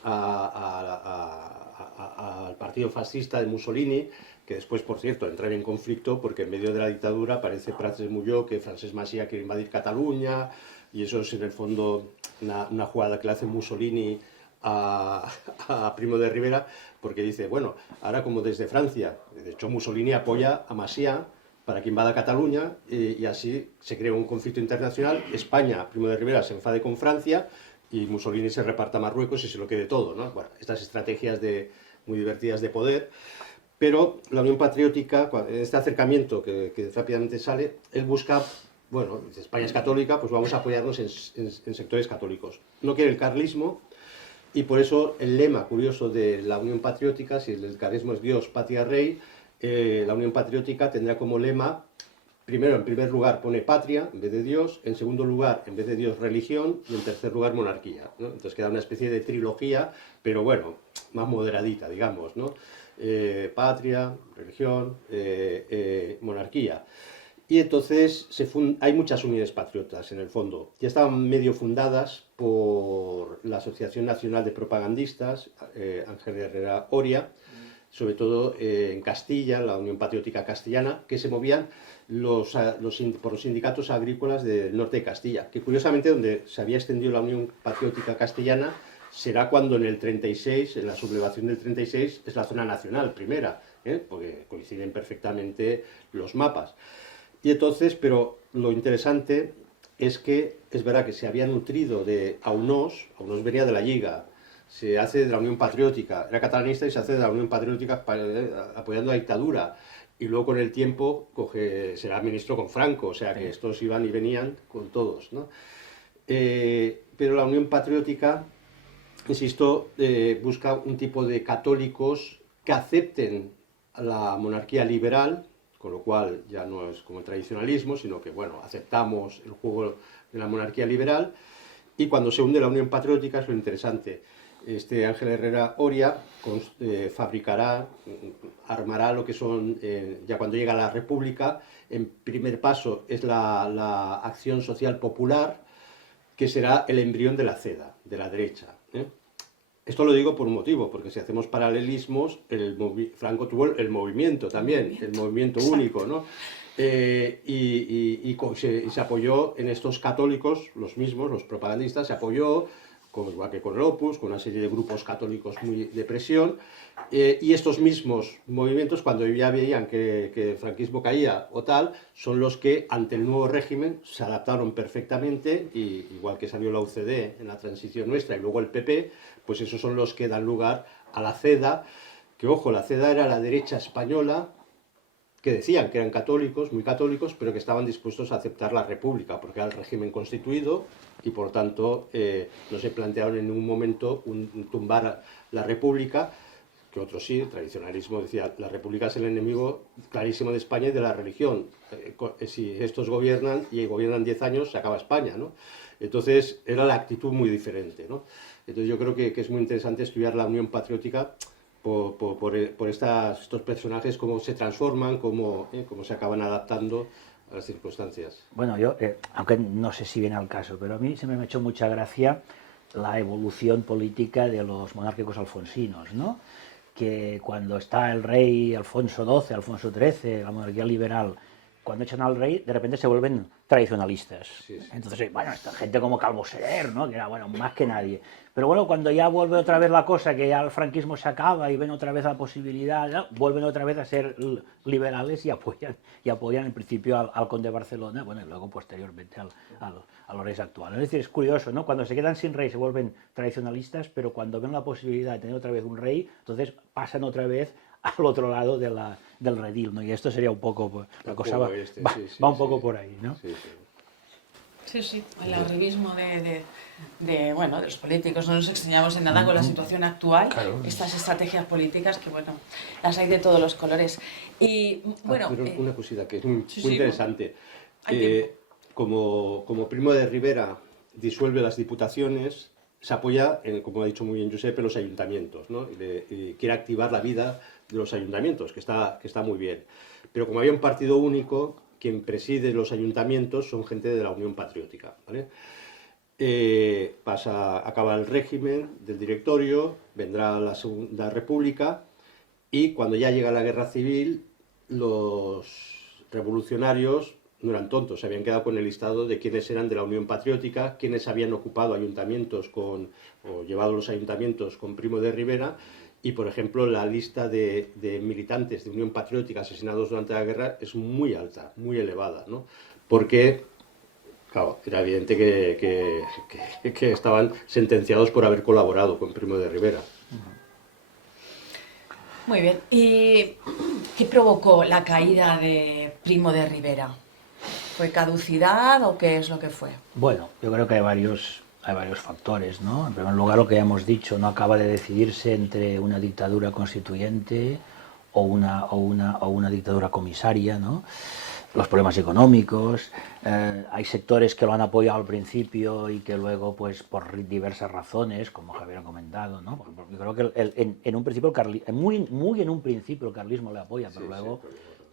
al partido fascista de Mussolini, que después, por cierto, entra en conflicto porque en medio de la dictadura aparece Prats de Molló, que Francesc Macià quiere invadir Cataluña, y eso es en el fondo una jugada que le hace Mussolini a Primo de Rivera porque dice, bueno, ahora como desde Francia, de hecho Mussolini apoya a Macià para que invada Cataluña y así se crea un conflicto internacional. España, Primo de Rivera, se enfade con Francia y Mussolini se reparta a Marruecos y se lo quede todo, ¿no? Bueno, estas estrategias muy divertidas de poder. Pero la Unión Patriótica, en este acercamiento que rápidamente sale, él busca, bueno, España es católica, pues vamos a apoyarnos en sectores católicos. No quiere el carlismo y por eso el lema curioso de la Unión Patriótica, si el carlismo es Dios, Patria, Rey, la Unión Patriótica tendrá como lema, primero, en primer lugar pone patria en vez de Dios, en segundo lugar, en vez de Dios, religión, y en tercer lugar, monarquía, ¿no? Entonces queda una especie de trilogía, pero bueno, más moderadita, digamos, ¿no? Patria, religión, monarquía. Y entonces hay muchas unidades patriotas en el fondo. Ya estaban medio fundadas por la Asociación Nacional de Propagandistas, Ángel Herrera Oria, sobre todo en Castilla, la Unión Patriótica Castellana, que se movían por los sindicatos agrícolas del norte de Castilla, que curiosamente donde se había extendido la Unión Patriótica Castellana será cuando en el 36, en la sublevación del 36, es la zona nacional primera, porque coinciden perfectamente los mapas. Y entonces, pero lo interesante es que es verdad que se había nutrido de Aunós venía de la Lliga, se hace de la Unión Patriótica, era catalanista y se hace de la Unión Patriótica apoyando la dictadura, y luego con el tiempo será ministro con Franco, o sea que estos iban y venían con todos, ¿no? Pero la Unión Patriótica, insisto, busca un tipo de católicos que acepten la monarquía liberal, con lo cual ya no es como el tradicionalismo, sino que, bueno, aceptamos el juego de la monarquía liberal, y cuando se hunde la Unión Patriótica es lo interesante. Este Ángel Herrera Oria fabricará, armará lo que son, ya cuando llega la República, en primer paso es la acción social popular, que será el embrión de la CEDA, de la derecha. Esto lo digo por un motivo, porque si hacemos paralelismos, Franco tuvo el movimiento también, el movimiento único, ¿no? Y se apoyó en estos católicos, los mismos, los propagandistas, se apoyó, igual que con el Opus, con una serie de grupos católicos muy de presión, y estos mismos movimientos, cuando ya veían que el franquismo caía o tal, son los que ante el nuevo régimen se adaptaron perfectamente, y igual que salió la UCD en la transición nuestra y luego el PP, pues esos son los que dan lugar a la CEDA, que ojo, la CEDA era la derecha española, que decían que eran católicos, muy católicos, pero que estaban dispuestos a aceptar la República, porque era el régimen constituido y por tanto no se plantearon en ningún momento tumbar la República, que otros sí, el tradicionalismo decía, la República es el enemigo clarísimo de España y de la religión. Si estos gobiernan y gobiernan 10 años, se acaba España, ¿no? Entonces era la actitud muy diferente, ¿no? Entonces yo creo que es muy interesante estudiar la Unión Patriótica por estos personajes, cómo se transforman, cómo se acaban adaptando a las circunstancias. Bueno, yo, aunque no sé si viene al caso, pero a mí se me ha hecho mucha gracia la evolución política de los monárquicos alfonsinos, ¿no? Que cuando está el rey Alfonso XII, Alfonso XIII, la monarquía liberal, cuando echan al rey, de repente se vuelven tradicionalistas. Sí, sí. Entonces, bueno, esta gente como Calvo Seder, ¿no? Que era, bueno, más que nadie. Pero bueno, cuando ya vuelve otra vez la cosa, que ya el franquismo se acaba y ven otra vez la posibilidad, ¿no? Vuelven otra vez a ser liberales y apoyan en principio al conde de Barcelona, bueno, y luego posteriormente a los reyes actuales. Es decir, es curioso, ¿no? Cuando se quedan sin rey se vuelven tradicionalistas, pero cuando ven la posibilidad de tener otra vez un rey, entonces pasan otra vez al otro lado del redil, ¿no? Y esto sería un poco, la cosa va un poco por ahí, ¿no? Sí, sí. Sí, el arribismo de los políticos, no nos extrañamos en nada con la situación actual, claro. Estas estrategias políticas que, bueno, las hay de todos los colores. Y, bueno... pero una cosita que es muy interesante. Como Primo de Rivera disuelve las diputaciones, se apoya, como ha dicho muy bien Josep, en los ayuntamientos, ¿no? Y quiere activar la vida de los ayuntamientos, que está muy bien. Pero como había un partido único, quien preside los ayuntamientos son gente de la Unión Patriótica, ¿vale? Acaba el régimen del directorio, vendrá la Segunda República, y cuando ya llega la Guerra Civil, los revolucionarios no eran tontos, se habían quedado con el listado de quiénes eran de la Unión Patriótica, quiénes habían ocupado ayuntamientos o llevado los ayuntamientos con Primo de Rivera, y por ejemplo la lista de militantes de Unión Patriótica asesinados durante la guerra es muy alta, muy elevada, ¿no? Porque, claro, era evidente que estaban sentenciados por haber colaborado con Primo de Rivera. Muy bien. ¿Y qué provocó la caída de Primo de Rivera? ¿Fue caducidad o qué es lo que fue? Bueno, yo creo que hay varios factores, ¿no? En primer lugar, lo que ya hemos dicho, no acaba de decidirse entre una dictadura constituyente o una dictadura comisaria, ¿no? Los problemas económicos, hay sectores que lo han apoyado al principio y que luego, pues por diversas razones, como Javier ha comentado, ¿no? Porque yo creo que en un principio, muy en un principio el carlismo le apoya, pero luego,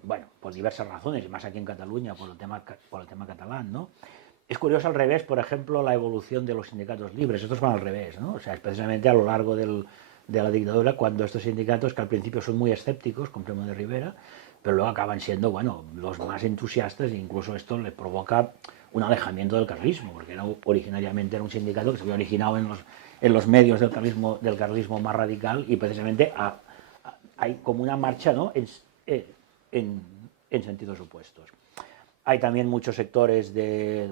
bueno, por diversas razones, y más aquí en Cataluña, por el tema catalán, ¿no? Es curioso al revés, por ejemplo, la evolución de los sindicatos libres. Estos van al revés, ¿no? O sea, es precisamente a lo largo de la dictadura cuando estos sindicatos, que al principio son muy escépticos con Primo de Rivera, pero luego acaban siendo, bueno, los más entusiastas, e incluso esto le provoca un alejamiento del carlismo, porque originariamente era un sindicato que se había originado en los medios del carlismo más radical, y precisamente hay como una marcha, ¿no? en sentidos opuestos. Hay también muchos sectores de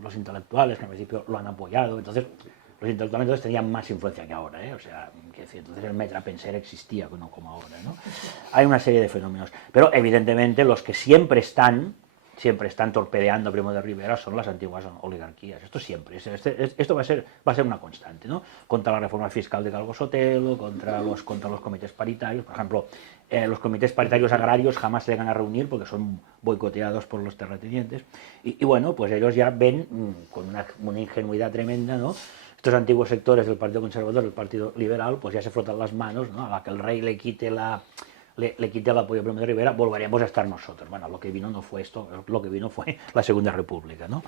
los intelectuales que al principio lo han apoyado, entonces los intelectuales entonces tenían más influencia que ahora, ¿eh? O sea, entonces el metrapenser existía, no como ahora, ¿no? Hay una serie de fenómenos, pero evidentemente los que siempre están torpedeando a Primo de Rivera son las antiguas oligarquías. Esto siempre, esto va a ser una constante, ¿no? Contra la reforma fiscal de Calvo Sotelo, contra los comités paritarios. Por ejemplo, los comités paritarios agrarios jamás se llegan a reunir porque son boicoteados por los terratenientes. Y bueno, pues ellos ya ven con una ingenuidad tremenda, ¿no? Estos antiguos sectores del Partido Conservador, del Partido Liberal, pues ya se frotan las manos, ¿no? A la que el rey le quite el apoyo a Primo de Rivera, volveremos a estar nosotros. Bueno, lo que vino no fue esto, lo que vino fue la Segunda República, ¿no?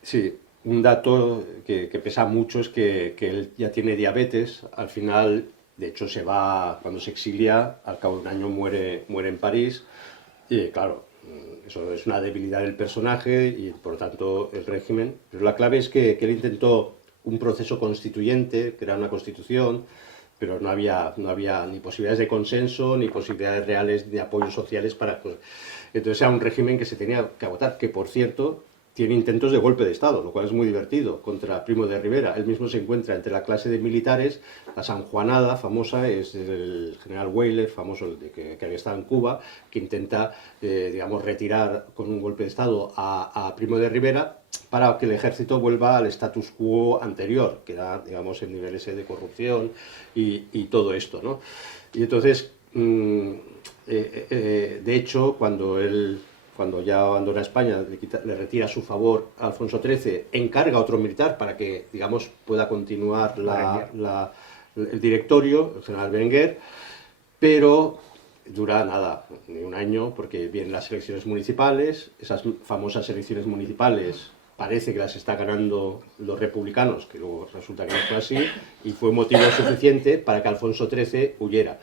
Sí, un dato que pesa mucho es que él ya tiene diabetes. Al final, de hecho, se va, cuando se exilia, al cabo de un año muere en París, y claro, eso es una debilidad del personaje y por lo tanto el régimen. Pero la clave es que él intentó un proceso constituyente, crear una constitución, pero no había ni posibilidades de consenso, ni posibilidades reales de apoyos sociales para... Pues, entonces era un régimen que se tenía que agotar, que por cierto tiene intentos de golpe de Estado, lo cual es muy divertido, contra Primo de Rivera. Él mismo se encuentra entre la clase de militares, la sanjuanada famosa es el general Weyler, famoso que había estado en Cuba, que intenta, digamos, retirar con un golpe de Estado a Primo de Rivera para que el ejército vuelva al status quo anterior, que era, digamos, el nivel ese de corrupción y todo esto, ¿no? Y entonces, de hecho, cuando ya abandona España, le retira su favor a Alfonso XIII, encarga a otro militar para que, digamos, pueda continuar el directorio, el general Berenguer, pero dura nada, ni un año, porque vienen las elecciones municipales, esas famosas elecciones municipales parece que las está ganando los republicanos, que luego resulta que no fue así, y fue motivo suficiente para que Alfonso XIII huyera.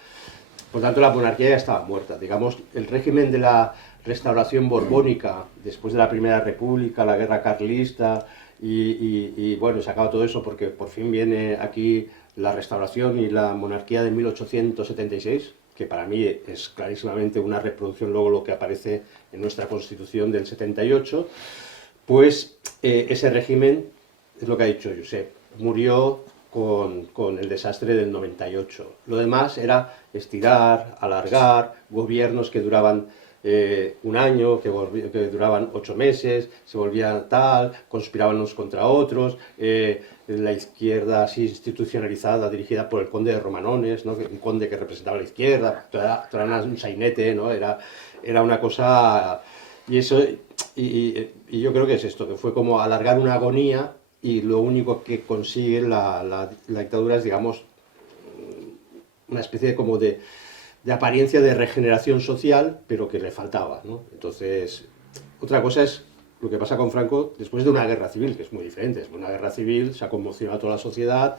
Por tanto, la monarquía ya estaba muerta. Digamos, el régimen de la restauración borbónica, después de la Primera República, la guerra carlista, y bueno, se acaba todo eso porque por fin viene aquí la restauración y la monarquía de 1876, que para mí es clarísimamente una reproducción luego lo que aparece en nuestra Constitución del 78, pues ese régimen, es lo que ha dicho Josep, murió con el desastre del 98. Lo demás era estirar, alargar, gobiernos que duraban un año, que duraban 8 meses, se volvían tal, conspiraban unos contra otros, la izquierda así institucionalizada, dirigida por el conde de Romanones, ¿no? Un conde que representaba a la izquierda, era un sainete, ¿no? Era una cosa... Y eso, y yo creo que es esto, que fue como alargar una agonía, y lo único que consigue la dictadura es, digamos, una especie de apariencia de regeneración social, pero que le faltaba, ¿no? Entonces, otra cosa es lo que pasa con Franco después de una guerra civil, que es muy diferente. Después de una guerra civil se ha conmocionado a toda la sociedad,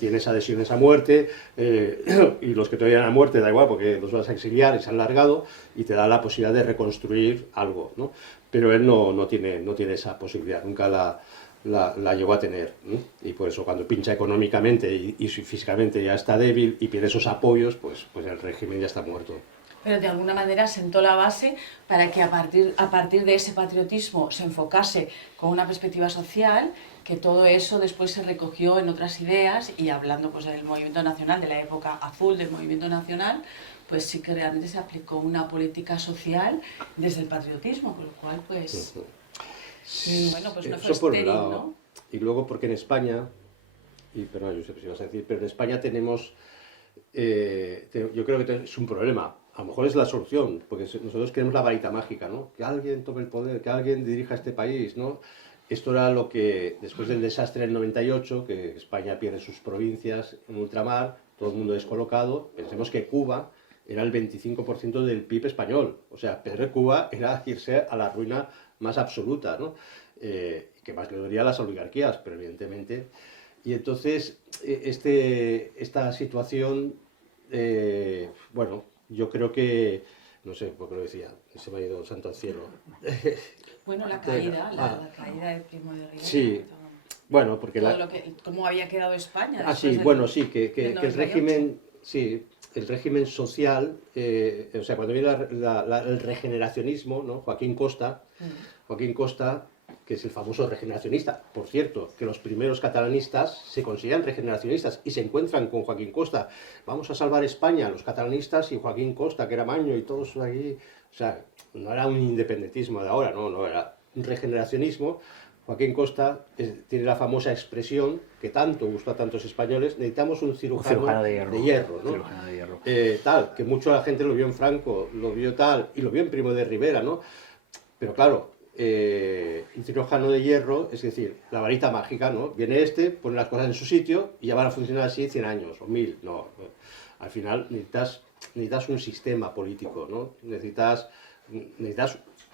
tienes adhesiones a muerte, y los que te vayan a muerte da igual porque los vas a exiliar y se han largado, y te da la posibilidad de reconstruir algo, ¿no? Pero él no tiene esa posibilidad, nunca la llegó a tener, ¿no? Y por eso cuando pincha económicamente y físicamente ya está débil y pierde esos apoyos, pues el régimen ya está muerto. Pero de alguna manera sentó la base para que a partir de ese patriotismo se enfocase con una perspectiva social, que todo eso después se recogió en otras ideas, y hablando pues del movimiento nacional, de la época azul del movimiento nacional, pues sí que realmente se aplicó una política social desde el patriotismo, con lo cual pues, bueno, pues no fue Eso por un estéril, lado. ¿no? Y luego porque en España, y perdón, Josep, si vas a decir, pero en España tenemos, yo creo que es un problema. A lo mejor es la solución, porque nosotros queremos la varita mágica, ¿no? Que alguien tome el poder, que alguien dirija este país, ¿no? Esto era lo que, después del desastre del 98, que España pierde sus provincias en ultramar, todo el mundo descolocado, pensemos que Cuba era el 25% del PIB español. O sea, perder Cuba era irse a la ruina más absoluta, ¿no? Que más le dolería a las oligarquías, pero evidentemente. Y entonces, esta situación, bueno, yo creo que, no sé por qué lo decía, se me ha ido santo al cielo. Bueno, la caída del Primo de Rivera. Sí, bueno, porque cómo había quedado España. Sí, bueno, sí, que el régimen, sí, el régimen social, o sea, cuando viene el regeneracionismo, ¿no? Joaquín Costa, que es el famoso regeneracionista, por cierto, que los primeros catalanistas se consideran regeneracionistas y se encuentran con Joaquín Costa. Vamos a salvar España, los catalanistas y Joaquín Costa, que era Maño y todos aquí. O sea, no era un independentismo de ahora, no era un regeneracionismo. Joaquín Costa tiene la famosa expresión que tanto gustó a tantos españoles: necesitamos un cirujano de hierro, ¿no? Cirujano de hierro. Tal, que mucho la gente lo vio en Franco, lo vio tal, y lo vio en Primo de Rivera, ¿no? Pero claro, un cirujano de hierro, es decir, la varita mágica, ¿no? Viene pone las cosas en su sitio y ya van a funcionar así 100 años o 1000, no. Al final necesitas un sistema político, ¿no? Necesitas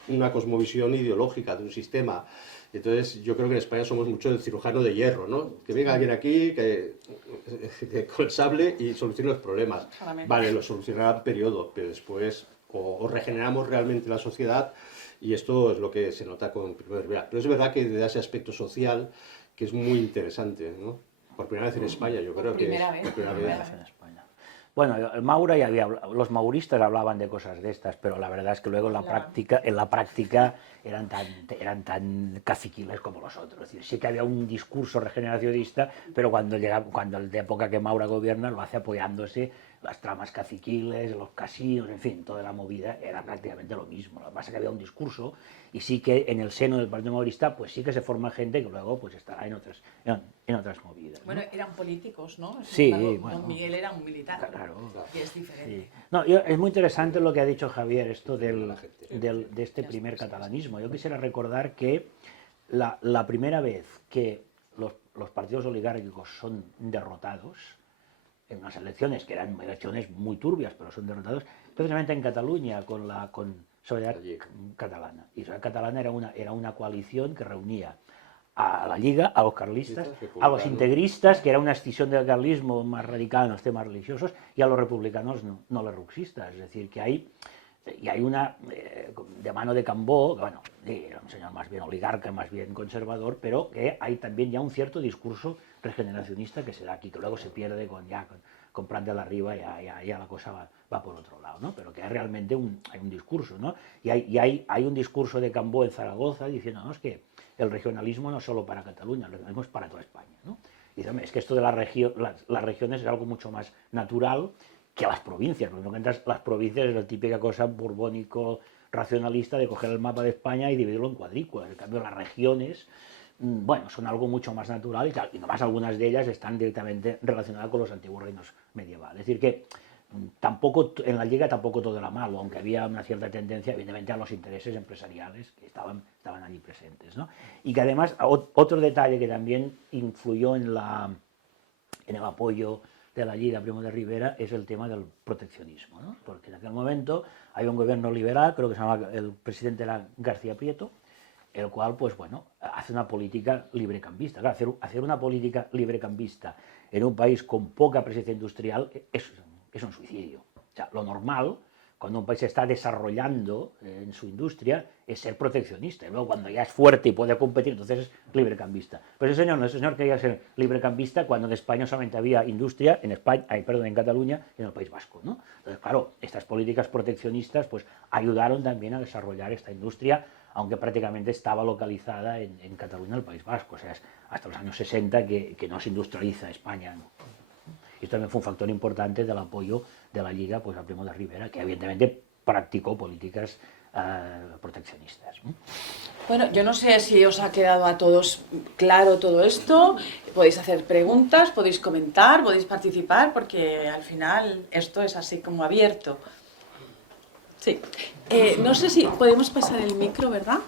una cosmovisión ideológica de un sistema. Entonces, yo creo que en España somos mucho el cirujano de hierro, ¿no? Que venga alguien aquí con el sable y solucione los problemas. Vale, lo solucionará en periodo, pero después o regeneramos realmente la sociedad, y esto es lo que se nota con Primo de Rivera. Pero es verdad que da ese aspecto social que es muy interesante, ¿no? Por primera vez en España, yo creo que es por primera vez en España. Bueno, el Maura ya los mauristas hablaban de cosas de estas, pero la verdad es que luego en la práctica eran tan caciquiles como los otros. Es decir, sí que había un discurso regeneracionista, pero cuando de época que Maura gobierna lo hace apoyándose las tramas caciquiles, los casinos, en fin, toda la movida era prácticamente lo mismo. Lo que pasa es que había un discurso, y sí que en el seno del Partido Maurista pues sí que se forma gente que luego pues estará en otras movidas, ¿no? Bueno, eran políticos, ¿no? Sí, bueno, Don Miguel era un militar, claro, y es diferente. Sí. No, es muy interesante lo que ha dicho Javier, esto de este primer catalanismo. Yo quisiera recordar que la primera vez que los partidos oligárquicos son derrotados en unas elecciones que eran elecciones muy turbias, pero son derrotados, precisamente en Cataluña con Solidaritat Catalana. Y Solidaritat Catalana era una coalición que reunía a la Lliga, a los carlistas, a los integristas, que era una escisión del carlismo más radical en los temas religiosos, y a los republicanos no lerrouxistas. Es decir, que hay una, de mano de Cambó, bueno, era un señor más bien oligarca, más bien conservador, pero que hay también ya un cierto discurso regeneracionista que se da aquí, que luego se pierde con Prat de la Riba, ya la cosa va por otro lado, ¿no? Pero que hay realmente hay un discurso, ¿no? Y hay un discurso de Cambó en Zaragoza diciendo, no, es que el regionalismo no es solo para Cataluña, el regionalismo es para toda España, ¿no? Y dice, es que esto de las regiones es algo mucho más natural que las provincias, porque las provincias es la típica cosa borbónico racionalista de coger el mapa de España y dividirlo en cuadrículas. En cambio, las regiones, bueno, son algo mucho más natural y tal, y nomás algunas de ellas están directamente relacionadas con los antiguos reinos medievales. Es decir, que en la Lliga tampoco todo era malo, aunque había una cierta tendencia, evidentemente, a los intereses empresariales que estaban allí presentes, ¿no? Y que además, otro detalle que también influyó en el apoyo de la Lliga Primo de Rivera es el tema del proteccionismo, ¿no? Porque en aquel momento había un gobierno liberal, creo que el presidente era García Prieto, el cual, pues bueno, hace una política librecambista. Claro, hacer una política librecambista en un país con poca presencia industrial es un suicidio. O sea, lo normal, cuando un país se está desarrollando en su industria, es ser proteccionista. Y luego, cuando ya es fuerte y puede competir, entonces es librecambista. Pero ese señor no, ese señor quería ser librecambista cuando en España solamente había industria, en Cataluña y en el País Vasco, ¿no? Entonces, claro, estas políticas proteccionistas pues ayudaron también a desarrollar esta industria, aunque prácticamente estaba localizada en Cataluña, en el País Vasco. O sea, es hasta los años 60 que no se industrializa España, ¿no? Y esto también fue un factor importante del apoyo de la Lliga pues, a Primo de Rivera, que evidentemente practicó políticas proteccionistas. Bueno, yo no sé si os ha quedado a todos claro todo esto. Podéis hacer preguntas, podéis comentar, podéis participar, porque al final esto es así como abierto. Sí. No sé si podemos pasar el micro, ¿verdad?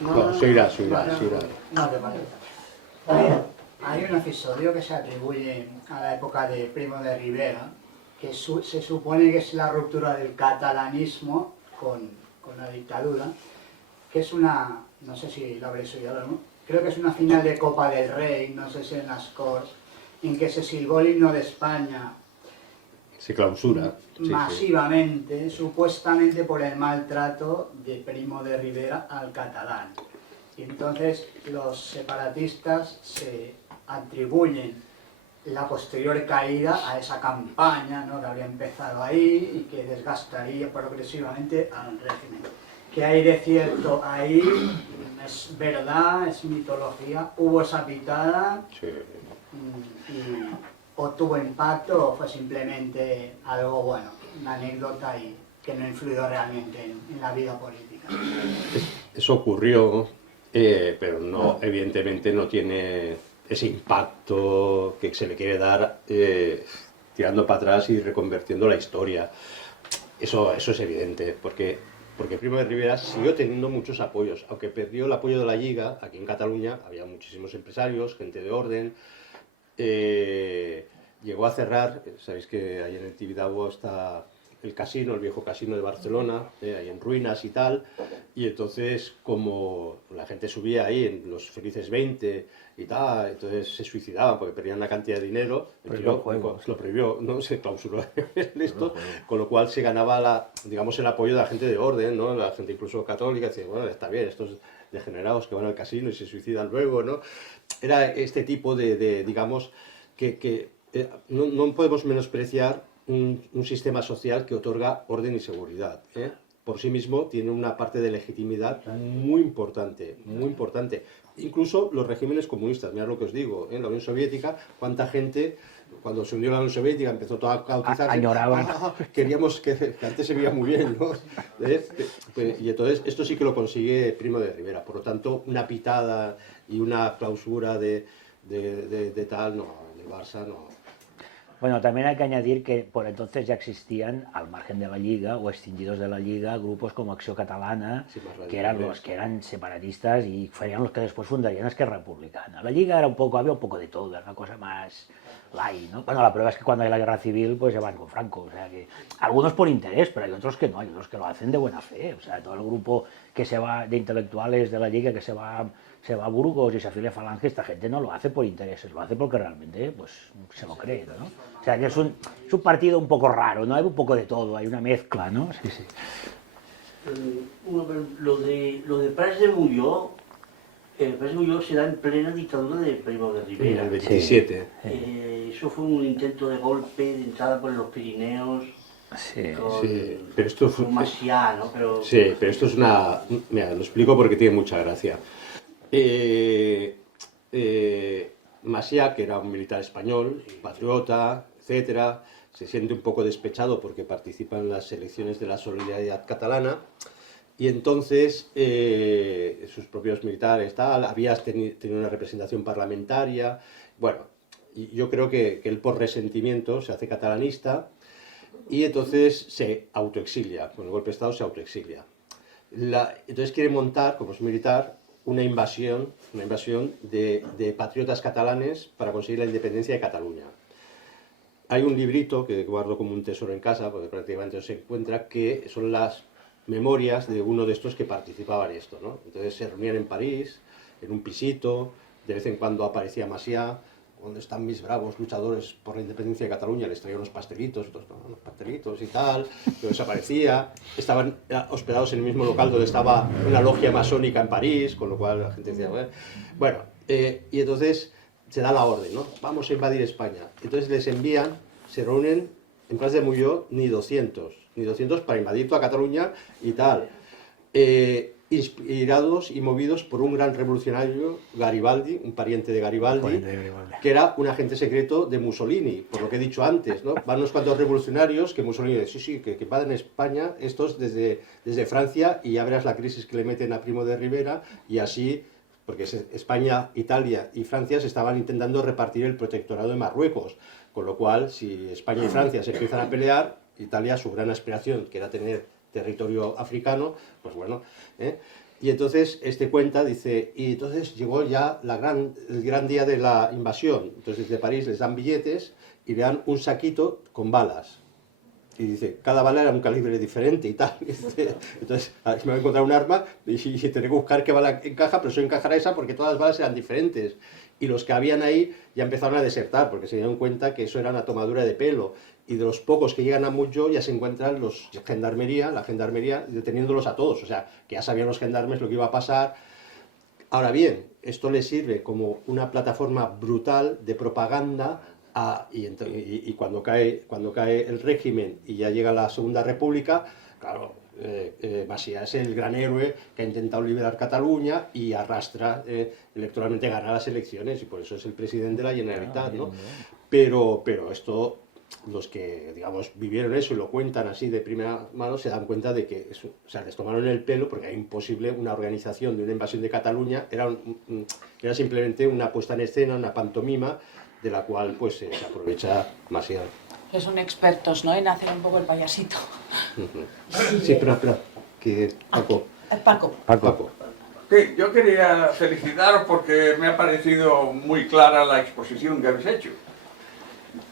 No, se irá. Hay un episodio que se atribuye a la época de Primo de Rivera, que se supone que es la ruptura del catalanismo con la dictadura, que es una, no sé si lo habréis oído, ¿no? Creo que es una final de Copa del Rey, no sé si en las Corts, en que se silbó el himno de España. Se clausura. Masivamente, supuestamente por el maltrato de Primo de Rivera al catalán. Y entonces los separatistas se atribuyen la posterior caída a esa campaña, ¿no?, que habría empezado ahí y que desgastaría progresivamente al régimen. ¿Qué hay de cierto ahí? Es verdad, es mitología, hubo esa pitada y o tuvo impacto o fue simplemente algo, bueno, una anécdota y que no influyó realmente en la vida política. Eso ocurrió, pero no, evidentemente no tiene ese impacto que se le quiere dar tirando para atrás y reconvirtiendo la historia. Eso es evidente, porque Primo de Rivera siguió teniendo muchos apoyos, aunque perdió el apoyo de la Lliga. Aquí en Cataluña había muchísimos empresarios, gente de orden. Llegó a cerrar, sabéis que ahí en el Tibidabo está el casino, el viejo casino de Barcelona, ahí en ruinas y tal, y entonces como la gente subía ahí en los felices 20 y tal, entonces se suicidaban porque perdían una cantidad de dinero, lo prohibió, no se clausuró esto, con lo cual se ganaba el apoyo de la gente de orden, ¿no? La gente incluso católica decía, bueno, está bien, estos degenerados que van al casino y se suicidan luego, ¿no? Era este tipo de digamos, que no podemos menospreciar un sistema social que otorga orden y seguridad. Por sí mismo tiene una parte de legitimidad muy importante, muy importante. Incluso los regímenes comunistas, mirad lo que os digo, en la Unión Soviética, cuánta gente, cuando se hundió la Unión Soviética, empezó todo a cautizarse, queríamos que antes se veía muy bien, ¿no? Y entonces esto sí que lo consigue Primo de Rivera. Por lo tanto, una pitada y una clausura de tal, no, del Barça, no. Bueno, también hay que añadir que por entonces ya existían, al margen de la Lliga o extinguidos de la Lliga, grupos como Acció Catalana, Sí, que eran los que eran separatistas y fueron los que después fundarían Esquerra Republicana. La Lliga era había un poco de todo, era una cosa más light, ¿no? Bueno, la prueba es que cuando hay la guerra civil, pues se van con Franco, o sea que algunos por interés, pero hay otros que no, hay otros que lo hacen de buena fe, o sea, todo el grupo que se va de intelectuales de la Lliga que se va a Burgos y se afilia a Falange, esta gente no lo hace por intereses, lo hace porque realmente pues, se lo cree, ¿no? O sea, que es un partido un poco raro, ¿no? Hay un poco de todo, hay una mezcla, ¿no? Sí, sí. Lo de Prats de Molló, se da en plena dictadura de Primo de Rivera. En el 27. Eso fue un intento de golpe, de entrada por los Pirineos. Sí, pero esto fue... Maciá, ¿no? Sí, pero esto es una... Mira, lo explico porque tiene mucha gracia. Maciá, que era un militar español, patriota, etcétera, se siente un poco despechado porque participa en las elecciones de la Solidaridad Catalana y entonces sus propios militares había tenido una representación parlamentaria. Bueno, y yo creo que él por resentimiento se hace catalanista y entonces se autoexilia, con el golpe de Estado se autoexilia. Entonces quiere montar, como es militar, una invasión de patriotas catalanes para conseguir la independencia de Cataluña. Hay un librito que guardo como un tesoro en casa, porque prácticamente no se encuentra, que son las memorias de uno de estos que participaba en esto, ¿no? Entonces se reunían en París, en un pisito, de vez en cuando aparecía Macià, ¿dónde están mis bravos luchadores por la independencia de Cataluña? Les traía unos pastelitos, otros, ¿no? Unos pastelitos y tal, pero desaparecía. Estaban hospedados en el mismo local donde estaba una logia masónica en París, con lo cual la gente decía, bueno, y entonces se da la orden, ¿no? Vamos a invadir España. Entonces les envían, se reúnen en Plas de Molló ni 200 para invadir toda Cataluña y tal. Inspirados y movidos por un gran revolucionario, Garibaldi, un pariente de Garibaldi, que era un agente secreto de Mussolini, por lo que he dicho antes, ¿no? Van unos cuantos revolucionarios que Mussolini dice, sí, que invaden España, estos desde Francia, y ya verás la crisis que le meten a Primo de Rivera, y así, porque España, Italia y Francia se estaban intentando repartir el protectorado de Marruecos, con lo cual, si España y Francia se empiezan a pelear, Italia, su gran aspiración, que era tener territorio africano, pues bueno, y entonces cuenta, dice, y entonces llegó ya el gran día de la invasión. Entonces desde París les dan billetes y le dan un saquito con balas. Y dice, cada bala era un calibre diferente y tal. Entonces, a ver si me voy a encontrar un arma y tendré que buscar qué bala encaja, pero solo encajará esa porque todas las balas eran diferentes. Y los que habían ahí ya empezaron a desertar porque se dieron cuenta que eso era una tomadura de pelo. Y de los pocos que llegan a Molló ya se encuentran la gendarmería deteniéndolos a todos. O sea, que ya sabían los gendarmes lo que iba a pasar. Ahora bien, esto les sirve como una plataforma brutal de propaganda y cuando cae el régimen y ya llega la Segunda República, claro, Macià es el gran héroe que ha intentado liberar Cataluña y arrastra electoralmente, gana las elecciones y por eso es el presidente de la Generalitat, ¿no? Pero esto, los que, digamos, vivieron eso y lo cuentan así de primera mano, se dan cuenta de que eso, o sea, les tomaron el pelo porque era imposible una organización de una invasión de Cataluña, era simplemente una puesta en escena, una pantomima, de la cual pues se aprovecha Macià. Que son expertos, ¿no?, en hacer un poco el payasito. Sí, espera, que Paco. Paco. Sí, yo quería felicitaros porque me ha parecido muy clara la exposición que habéis hecho.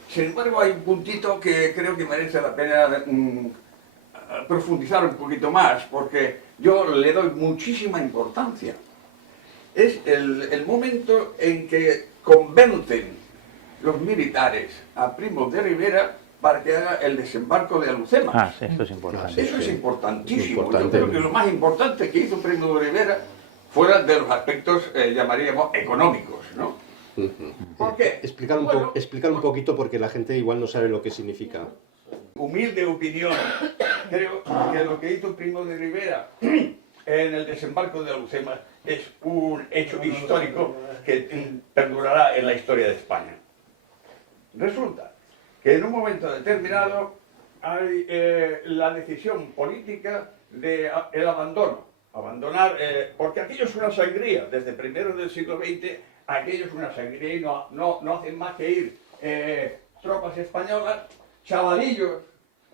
Sin embargo, hay un puntito que creo que merece la pena profundizar un poquito más, porque yo le doy muchísima importancia. Es el momento en que convencen los militares a Primo de Rivera para que haga el desembarco de Alhucemas. Ah, sí, esto es importante. Eso es importantísimo. Importante. Yo creo que lo más importante que hizo Primo de Rivera fuera de los aspectos, llamaríamos, económicos, ¿no? ¿Por qué? Explicar un poquito porque la gente igual no sabe lo que significa. Humilde opinión, creo que lo que hizo Primo de Rivera en el desembarco de Alhucemas es un hecho histórico que perdurará en la historia de España. Resulta que en un momento determinado hay la decisión política de el abandonar, porque aquello es una sangría, desde primero del siglo XX, aquello es una sangría y no hacen más que ir tropas españolas, chavalillos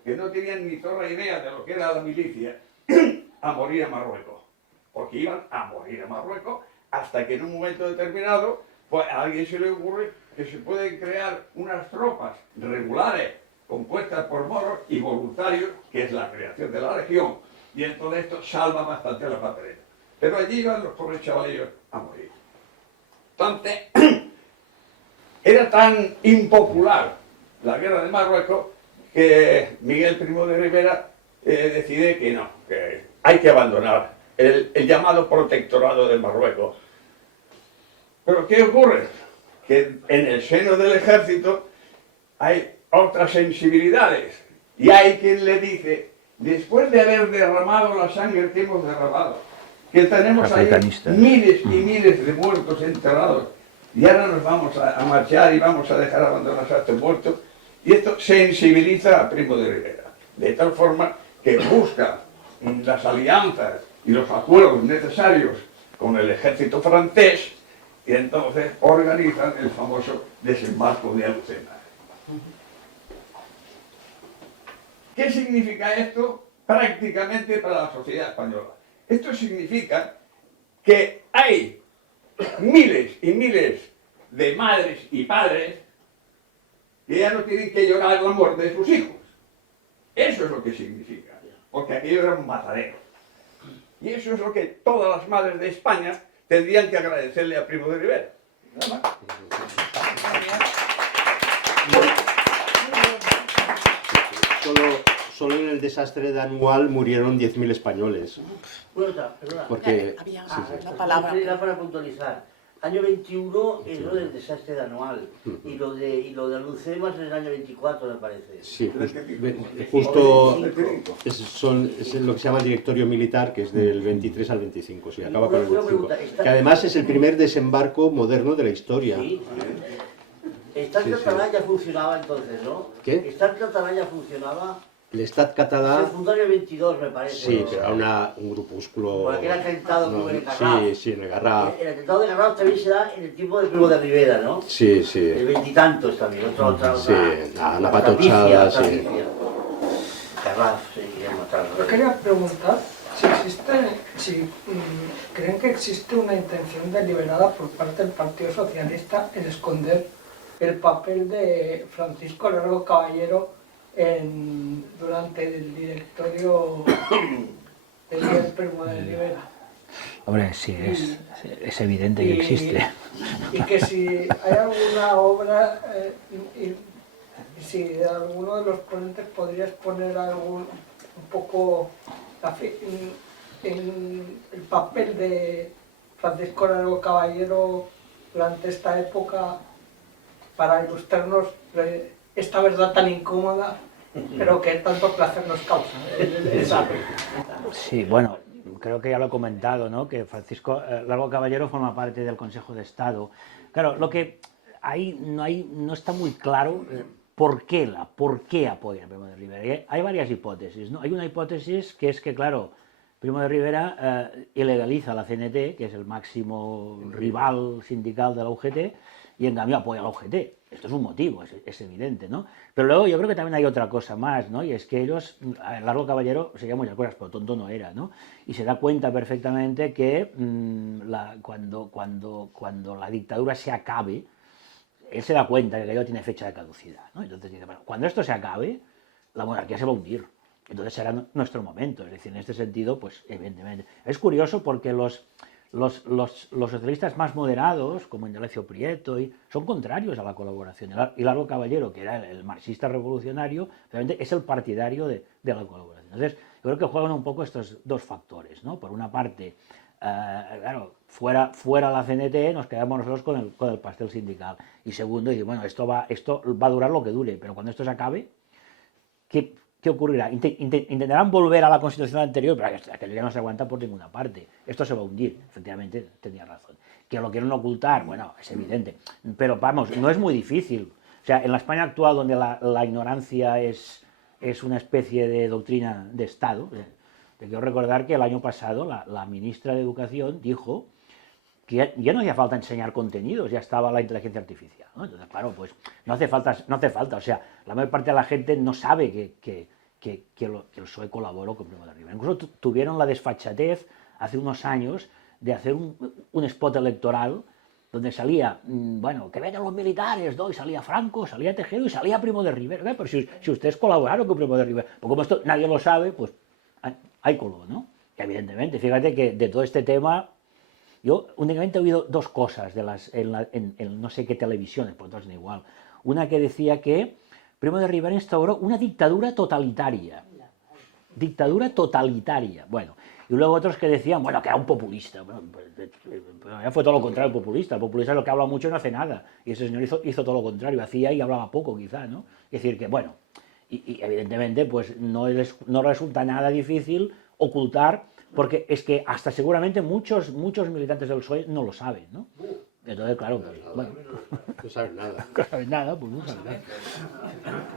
que no tenían ni zorra idea de lo que era la milicia, a morir a Marruecos, porque iban a morir a Marruecos hasta que en un momento determinado pues a alguien se le ocurre que se pueden crear unas tropas regulares compuestas por moros y voluntarios, que es la creación de la región, y entonces esto salva bastante la papeleta. Pero allí iban los pobres chavalillos a morir. Entonces, era tan impopular la guerra de Marruecos que Miguel Primo de Rivera decide que no, que hay que abandonar el llamado protectorado de Marruecos. Pero ¿qué ocurre? Que en el seno del ejército hay otras sensibilidades y hay quien le dice, después de haber derramado la sangre que hemos derramado, que tenemos ahí miles y miles de muertos enterrados y ahora nos vamos a marchar y vamos a dejar abandonados a estos muertos, y esto sensibiliza a Primo de Rivera, de tal forma que busca las alianzas y los acuerdos necesarios con el ejército francés y entonces organizan el famoso desembarco de Alhucemas. ¿Qué significa esto prácticamente para la sociedad española? Esto significa que hay miles y miles de madres y padres que ya no tienen que llorar la muerte de sus hijos. Eso es lo que significa. porque aquello era un matadero. Y eso es lo que todas las madres de España tendrían que agradecerle a Primo de Rivera. Nada más. Solo en el desastre de Anual murieron 10.000 españoles. Perdona. Porque, Había sí, sí. una palabra. Era para puntualizar. Año 21 es lo del desastre de Anual. Y lo de Alhucemas es el año 24, me parece. Sí, justo Justo es lo que se llama el directorio militar, que es del 23 al 25, sí, acaba con el Una 25. pregunta, Que además es el primer desembarco moderno de la historia. Sí. Estat Sí, sí. català ya funcionaba entonces, ¿no? ¿Qué? Estat català ya funcionaba. El Estat Se català, fundó en el 22, me parece. sí, ¿no? pero era un grupúsculo... Por aquel atentado que hubo en el sí, Garraf. sí, en el Garraf. El atentado de Garraf también se da en el tiempo de Primo de Rivera, ¿no? Sí, sí. El veintitantos también, otra. Sí, la patochada, sí. Garraf, se quería matar. Yo quería preguntar si creen que existe una intención deliberada por parte del Partido Socialista en esconder el papel de Francisco Largo Caballero durante el directorio del Miguel Primo de Rivera. Hombre, sí, es evidente que existe. Y que si hay alguna obra, y si alguno de los ponentes podría exponer un poco en el papel de Francisco Largo Caballero durante esta época para ilustrarnos esta verdad tan incómoda, pero que tanto placer nos causa. Sí, bueno, creo que ya lo he comentado, ¿no? Que Francisco Largo Caballero forma parte del Consejo de Estado. Claro, lo que ahí no está muy claro por qué apoya a Primo de Rivera. Hay varias hipótesis, ¿no? Hay una hipótesis que es que, claro, Primo de Rivera ilegaliza la CNT, que es el máximo rival sindical de la UGT, y en cambio apoya a la UGT. Esto es un motivo, es evidente, ¿no? Pero luego yo creo que también hay otra cosa más, ¿no? Y es que ellos, Largo Caballero, seguía muchas cosas, pero tonto no era, ¿no? Y se da cuenta perfectamente que cuando la dictadura se acabe, él se da cuenta que aquello tiene fecha de caducidad, ¿no? Entonces dice, bueno, cuando esto se acabe, la monarquía se va a hundir. Entonces será nuestro momento. Es decir, en este sentido, pues evidentemente. Es curioso porque los socialistas más moderados, como Indalecio Prieto, son contrarios a la colaboración. Y Largo Caballero, que era el marxista revolucionario, realmente es el partidario de la colaboración. Entonces, yo creo que juegan un poco estos dos factores, ¿no? Por una parte, claro, fuera la CNT, nos quedamos nosotros con el pastel sindical. Y segundo, dice, bueno, esto va a durar lo que dure, pero cuando esto se acabe, ¿qué ocurrirá? Intentarán volver a la constitución anterior, pero aquello ya no se aguanta por ninguna parte. Esto se va a hundir, efectivamente, tenía razón. Que lo quieren ocultar, bueno, es evidente. Pero vamos, no es muy difícil. O sea, en la España actual, donde la ignorancia es una especie de doctrina de Estado, te quiero recordar que el año pasado la ministra de Educación dijo que ya no hacía falta enseñar contenidos, ya estaba la inteligencia artificial, ¿no? Entonces, claro, pues no hace falta, o sea, la mayor parte de la gente no sabe que el PSOE colaboró con Primo de Rivera. Incluso tuvieron la desfachatez hace unos años de hacer un spot electoral donde salía, bueno, que vengan los militares, ¿no? Y salía Franco, salía Tejero y salía Primo de Rivera. Pero si ustedes colaboraron con Primo de Rivera, pues como esto nadie lo sabe, pues hay color, ¿no? Y evidentemente, fíjate que de todo este tema, yo únicamente he oído dos cosas en no sé qué televisiones, por todas son igual. Una que decía que Primo de Rivera instauró una dictadura totalitaria. Dictadura totalitaria. Bueno, y luego otros que decían, bueno, que era un populista. Bueno, pues, ya fue todo lo contrario el populista. El populista es lo que habla mucho y no hace nada. Y ese señor hizo todo lo contrario, hacía y hablaba poco quizá, ¿no? Es decir, que bueno, y evidentemente pues no resulta nada difícil ocultar, porque es que hasta seguramente muchos militantes del PSOE no lo saben, ¿no? Entonces, claro, pues, bueno. No saben nada. No saben nada, pues no saben nada.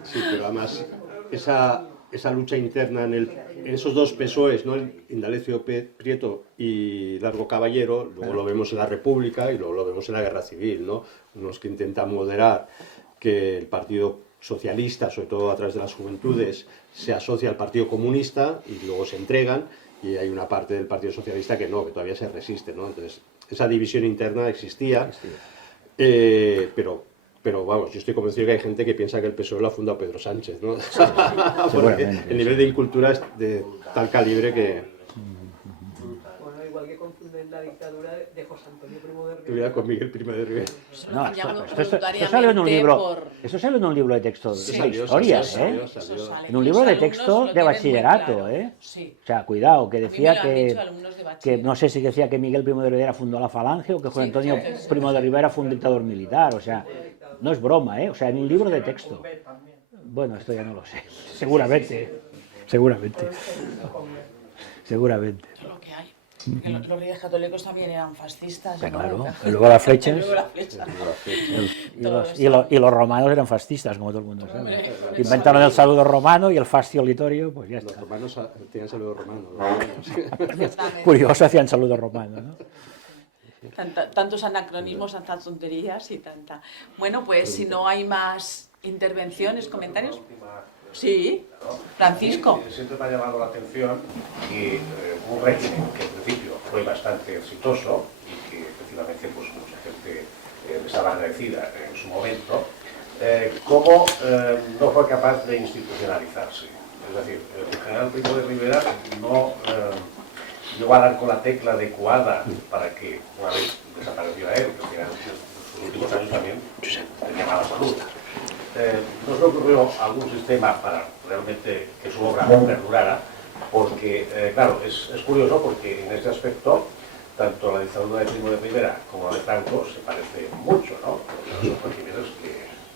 Sí, pero además esa lucha interna en esos dos PSOEs, ¿no? Indalecio Prieto y Largo Caballero, luego lo vemos en la República y luego lo vemos en la Guerra Civil, ¿no? Unos que intentan moderar que el Partido Socialista, sobre todo a través de las juventudes, se asocia al Partido Comunista y luego se entregan, y hay una parte del Partido Socialista que no, que todavía se resiste, ¿no? Entonces, esa división interna existía. Pero Pero vamos, yo estoy convencido que hay gente que piensa que el PSOE lo ha fundado Pedro Sánchez, ¿no? Porque Seguramente, el nivel de incultura es de tal calibre que... Bueno, igual que confunden la dictadura de José Antonio Primo de Rivera. Rivera con Miguel Primo de Rivera. No, Apoyamos esto sale en un libro, voluntariamente eso sale en un libro de texto Sí. de Salió, historia, salió, ¿eh? salió. sale. En un Y libro los de alumnos texto lo de tienen muy bachillerato, claro. ¿eh? Sí. O sea, cuidado, que A mí me decía lo han dicho alumnos de que bachiller. no sé si decía que Miguel Primo de Rivera fundó la Falange o que José Sí, Antonio sí, sí, sí. Primo de Rivera fue un dictador militar, o sea, no es broma, ¿eh? O sea, en un libro de texto. Bueno, esto ya no lo sé, seguramente, seguramente, seguramente. Es lo que hay. Que los Reyes Católicos también eran fascistas. Ya, ¿no? claro. Y luego las flechas. Luego las flechas. Y los romanos eran fascistas, como todo el mundo sabe. Hombre, Inventaron el saludo romano y el fascio litorio, pues ya Los está. romanos tenían saludo romano. ¿no? Exactamente. Curioso, hacían saludo romano, ¿no? Tantos anacronismos, tantas tonterías y tanta... Bueno, pues si no hay más intervenciones, comentarios... Sí, Francisco. Siempre me ha llamado la atención que un régimen que en principio fue bastante exitoso y que efectivamente pues, mucha gente estaba agradecida en su momento, cómo no fue capaz de institucionalizarse. Es decir, el general Primo de Rivera no llegó a dar con la tecla adecuada para que, una vez desapareciera él, que en sus últimos años también tenía mala salud, no se le ocurrió algún sistema para realmente que su obra perdurara, porque, claro, es curioso porque en este aspecto, tanto la dictadura de Primo de Rivera como la de Franco se parecen mucho, ¿no? Son regímenes que,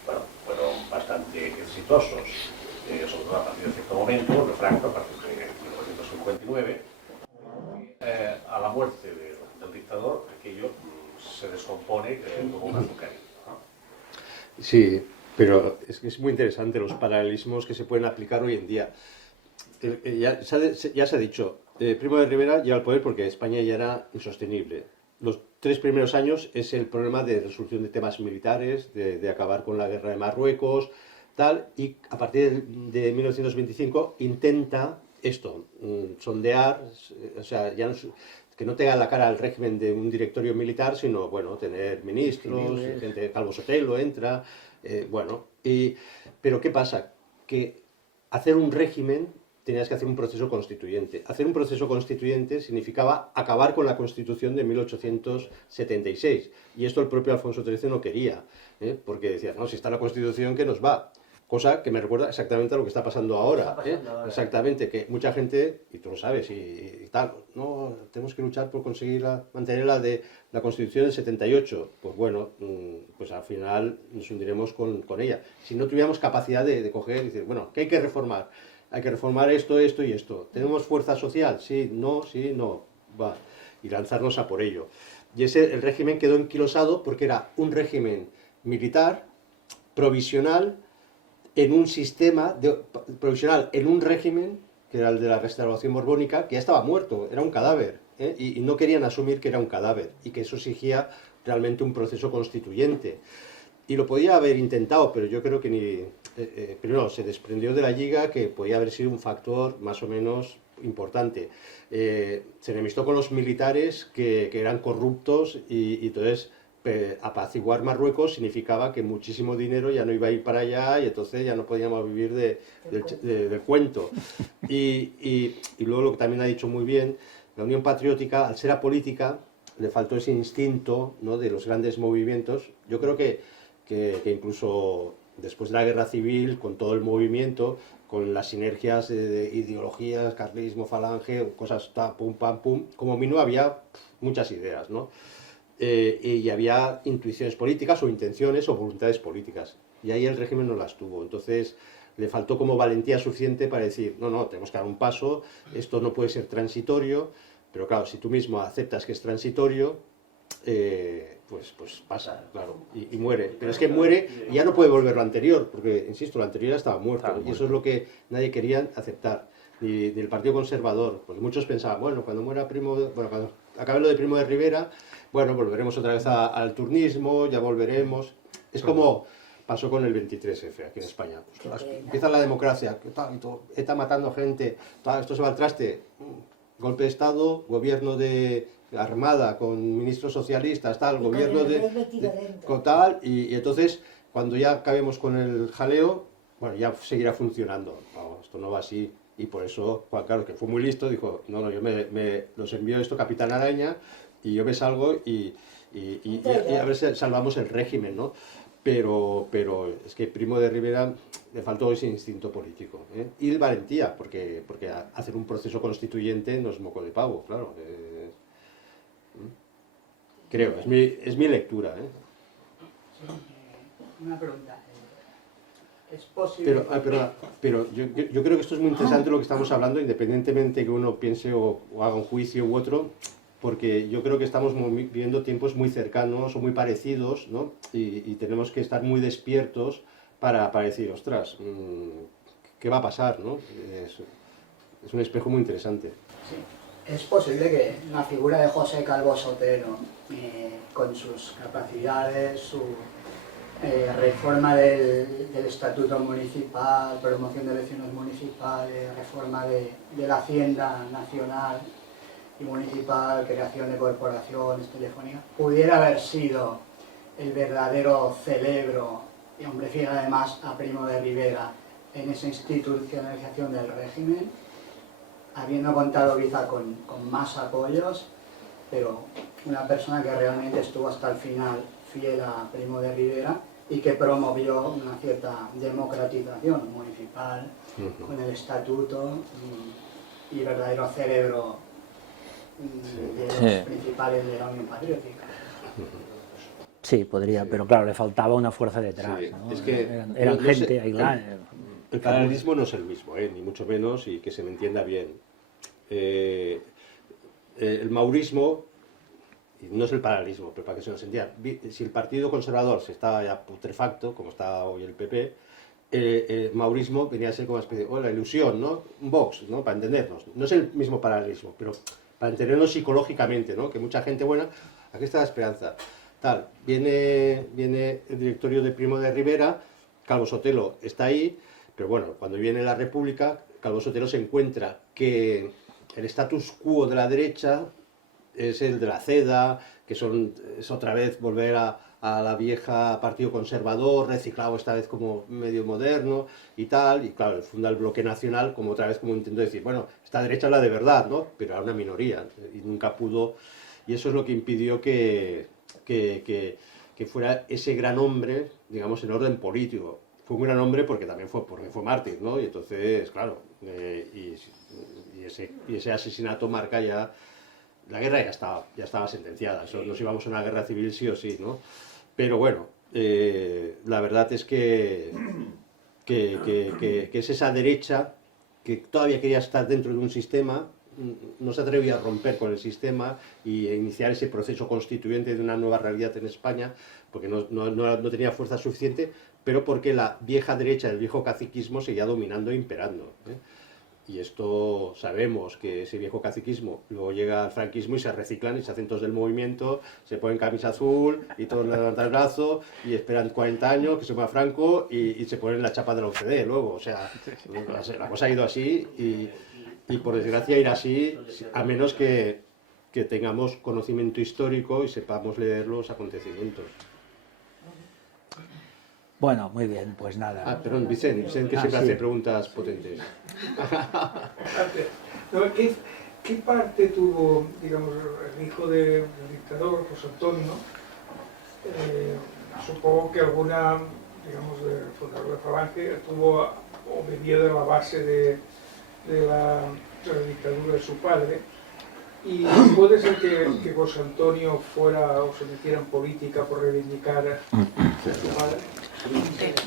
bueno, fueron bastante exitosos, sobre todo a partir de cierto momento, de Franco, a partir de 1959, a la muerte del dictador, aquello se descompone como un azucarillo, ¿no? Sí, pero es que es muy interesante los paralelismos que se pueden aplicar hoy en día. Ya se ha dicho, Primo de Rivera llega al poder porque España ya era insostenible. Los 3 primeros años es el problema de resolución de temas militares, de acabar con la guerra de Marruecos, tal, y a partir de 1925 intenta esto, sondear, o sea, ya no, que no tenga la cara al régimen de un directorio militar, sino, bueno, tener ministros, gente, Calvo Sotelo entra, bueno, pero ¿qué pasa? Que hacer un régimen tenías que hacer un proceso constituyente. Hacer un proceso constituyente significaba acabar con la Constitución de 1876. Y esto el propio Alfonso XIII no quería, porque decía, no, si está la Constitución, ¿qué nos va? Cosa que me recuerda exactamente a lo que está pasando ahora. Exactamente, que mucha gente, y tú lo sabes, y tal, no, tenemos que luchar por conseguir mantener la Constitución del 78. Pues bueno, pues al final nos hundiremos con ella. Si no tuviéramos capacidad de coger y decir, bueno, ¿qué hay que reformar? Hay que reformar esto, esto y esto. ¿Tenemos fuerza social? Sí, no, va. Y lanzarnos a por ello. Y el régimen quedó enquilosado porque era un régimen militar, provisional, en un sistema, provisional en un régimen, que era el de la restauración borbónica, que ya estaba muerto, era un cadáver, y no querían asumir que era un cadáver, y que eso exigía realmente un proceso constituyente. Y lo podía haber intentado, pero yo creo que primero se desprendió de la Lliga, que podía haber sido un factor más o menos importante. Se enemistó con los militares que eran corruptos y entonces apaciguar Marruecos significaba que muchísimo dinero ya no iba a ir para allá y entonces ya no podíamos vivir del cuento. Y luego lo que también ha dicho muy bien, la Unión Patriótica, al ser apolítica, le faltó ese instinto, ¿no?, de los grandes movimientos. Yo creo que incluso después de la Guerra Civil, con todo el movimiento, con las sinergias de ideologías, carlismo, falange, cosas pum, pam, pum, como mínimo había muchas ideas, ¿no? Y había intuiciones políticas o intenciones o voluntades políticas. Y ahí el régimen no las tuvo. Entonces le faltó como valentía suficiente para decir, no, tenemos que dar un paso, esto no puede ser transitorio, pero claro, si tú mismo aceptas que es transitorio, pues pasa, claro, y muere. Pero es que muere y ya no puede volver lo anterior, porque, insisto, lo anterior ya estaba muerto. Y eso es lo que nadie quería aceptar, ni del Partido Conservador, porque muchos pensaban, bueno, cuando cuando acabe lo de Primo de Rivera, bueno, volveremos otra vez al turnismo, ya volveremos. Es como pasó con el 23F aquí en España. Ostras, empieza la democracia, ETA matando gente, esto se va al traste. Golpe de Estado, gobierno de Armada con ministros socialistas, tal, gobierno de tal, y entonces cuando ya acabemos con el jaleo, bueno, ya seguirá funcionando. No, esto no va así. Y por eso Juan Carlos, que fue muy listo, dijo, no, yo los envío esto Capitán Araña y yo me salgo y a ver si salvamos el régimen, ¿no? Pero es que Primo de Rivera le faltó ese instinto político, ¿eh? Y valentía, porque hacer un proceso constituyente no es moco de pavo, claro. Creo, es mi lectura, ¿eh? Una pregunta. ¿Es posible? Pero yo creo que esto es muy interesante lo que estamos hablando, independientemente que uno piense o haga un juicio u otro, porque yo creo que estamos viviendo tiempos muy cercanos o muy parecidos, ¿no? Y tenemos que estar muy despiertos para decir, ostras, ¿qué va a pasar, no? Es un espejo muy interesante. Sí. Es posible que la figura de José Calvo Sotelo, con sus capacidades, su reforma del estatuto municipal, promoción de elecciones municipales, reforma de la Hacienda Nacional y Municipal, creación de corporaciones telefónicas, pudiera haber sido el verdadero cerebro, y hombre fiel además a Primo de Rivera, en esa institucionalización del régimen, habiendo contado quizá con más apoyos, pero una persona que realmente estuvo hasta el final fiel a Primo de Rivera y que promovió una cierta democratización municipal con el estatuto y verdadero cerebro de los principales de la Unión Patriótica. Sí, podría, pero claro, le faltaba una fuerza detrás, Sí, ¿no? es que Eran no gente sé, aislada. el catalanismo no es el mismo, ni mucho menos, y que se me entienda bien. El maurismo, y no es el paralelismo, pero para que se nos entienda, si el Partido Conservador se estaba ya putrefacto, como está hoy el PP, el maurismo venía a ser como una especie de la ilusión, ¿no? Un Vox, ¿no? Para entendernos. No es el mismo paralelismo, pero para entendernos psicológicamente, ¿no? Que mucha gente buena, aquí está la esperanza. Tal, viene el directorio de Primo de Rivera, Calvo Sotelo está ahí, pero bueno, cuando viene la República, Calvo Sotelo se encuentra que el status quo de la derecha es el de la CEDA, que es otra vez volver a la vieja partido conservador, reciclado esta vez como medio moderno y tal, y claro, funda el Bloque Nacional como otra vez como intento decir, bueno, esta derecha es la de verdad, ¿no? Pero era una minoría y nunca pudo, y eso es lo que impidió que fuera ese gran hombre, digamos, en orden político. Fue un gran hombre porque también fue mártir, ¿no? Y entonces, claro, y ese asesinato marca ya... La guerra ya estaba sentenciada, eso, nos íbamos a una guerra civil sí o sí, ¿no? Pero bueno, la verdad es que es esa derecha que todavía quería estar dentro de un sistema, no se atrevía a romper con el sistema y a iniciar ese proceso constituyente de una nueva realidad en España, porque no tenía fuerza suficiente, pero porque la vieja derecha, el viejo caciquismo seguía dominando e imperando, ¿eh? Y esto sabemos que ese viejo caciquismo luego llega al franquismo y se reciclan y se hacen todos del movimiento, se ponen camisa azul y todos levantan el brazo y esperan 40 años que se mueva Franco y se ponen la chapa de la OCDE luego. O sea, la cosa ha ido así y por desgracia irá así, a menos que tengamos conocimiento histórico y sepamos leer los acontecimientos. Bueno, muy bien, pues nada. Ah, perdón, Vicente, que siempre hace preguntas potentes. ¿Qué parte tuvo, digamos, el hijo del dictador, José Antonio? Supongo que alguna, digamos, del fundador de Falange tuvo o vivió de la base de la dictadura de su padre. Y puede ser que José Antonio fuera o se metiera en política por reivindicar a su padre.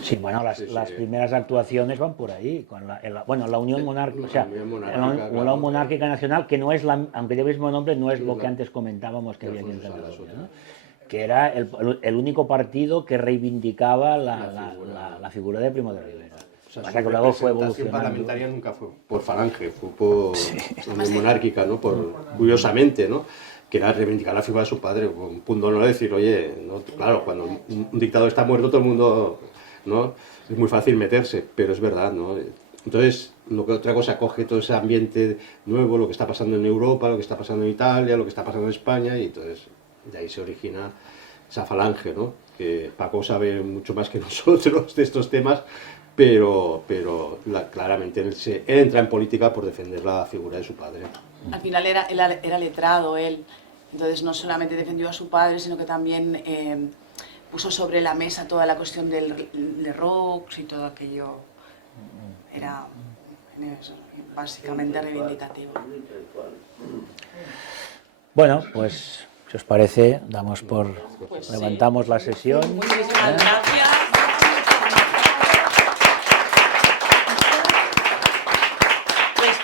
Sí, bueno, las primeras actuaciones van por ahí, con la Unión Monárquica, o sea, la Unión Monárquica Nacional, que no es aunque lleve el mismo nombre, no es lo que antes comentábamos que había aquí en Cataluña, ¿no? Que era el único partido que reivindicaba la figura de Primo de Rivera. O sea, Pasa su que luego fue representación evolucionando. parlamentaria nunca fue por Falange, fue por Unión Monárquica, ¿no? Curiosamente, ¿no? Que era reivindicar la figura de su padre, un punto no decir, oye, ¿no? Claro, cuando un dictador está muerto todo el mundo, ¿no? Es muy fácil meterse, pero es verdad, ¿no? Entonces, otra cosa coge todo ese ambiente nuevo, lo que está pasando en Europa, lo que está pasando en Italia, lo que está pasando en España, y entonces de ahí se origina esa falange, ¿no? Que Paco sabe mucho más que nosotros de estos temas, pero claramente él entra en política por defender la figura de su padre. Al final era letrado él, entonces no solamente defendió a su padre, sino que también puso sobre la mesa toda la cuestión del Rox y todo aquello. Era básicamente reivindicativo. Bueno, pues si os parece, damos por Pues sí. levantamos la sesión. Muchísimas gracias. Pues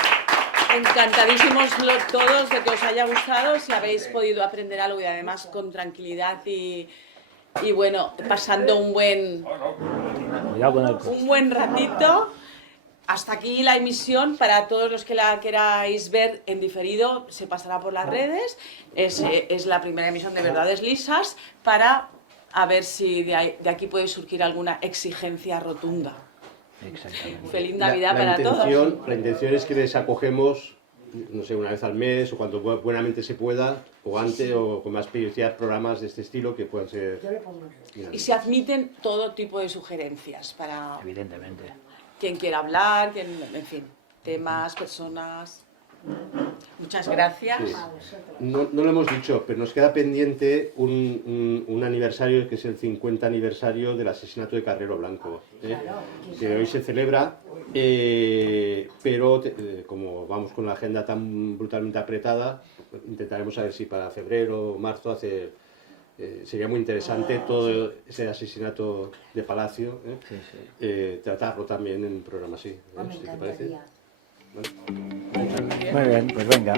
encantadísimos todos de que os haya gustado, si habéis podido aprender algo y además con tranquilidad y bueno, pasando un buen Cuidado con el un buen ratito. Hasta aquí la emisión. Para todos los que la queráis ver en diferido, se pasará por las redes. Es la primera emisión de Verdades Lisas, para a ver si de aquí puede surgir alguna exigencia rotunda. Exactamente. Feliz Navidad para todos. La intención es que les acogemos, no sé, una vez al mes o cuando buenamente se pueda, o antes o con más periodicidad, programas de este estilo que puedan ser... Y se admiten todo tipo de sugerencias para Evidentemente. quien quiera hablar, en fin, temas, personas. Muchas gracias. Sí. No lo hemos dicho, pero nos queda pendiente un aniversario, que es el 50 aniversario del asesinato de Carrero Blanco, que hoy se celebra, pero como vamos con la agenda tan brutalmente apretada, intentaremos a ver si para febrero o marzo hacer... sería muy interesante todo ese asesinato de Palacio, tratarlo también en un programa así. ¿Te parece? Muy bien, pues venga.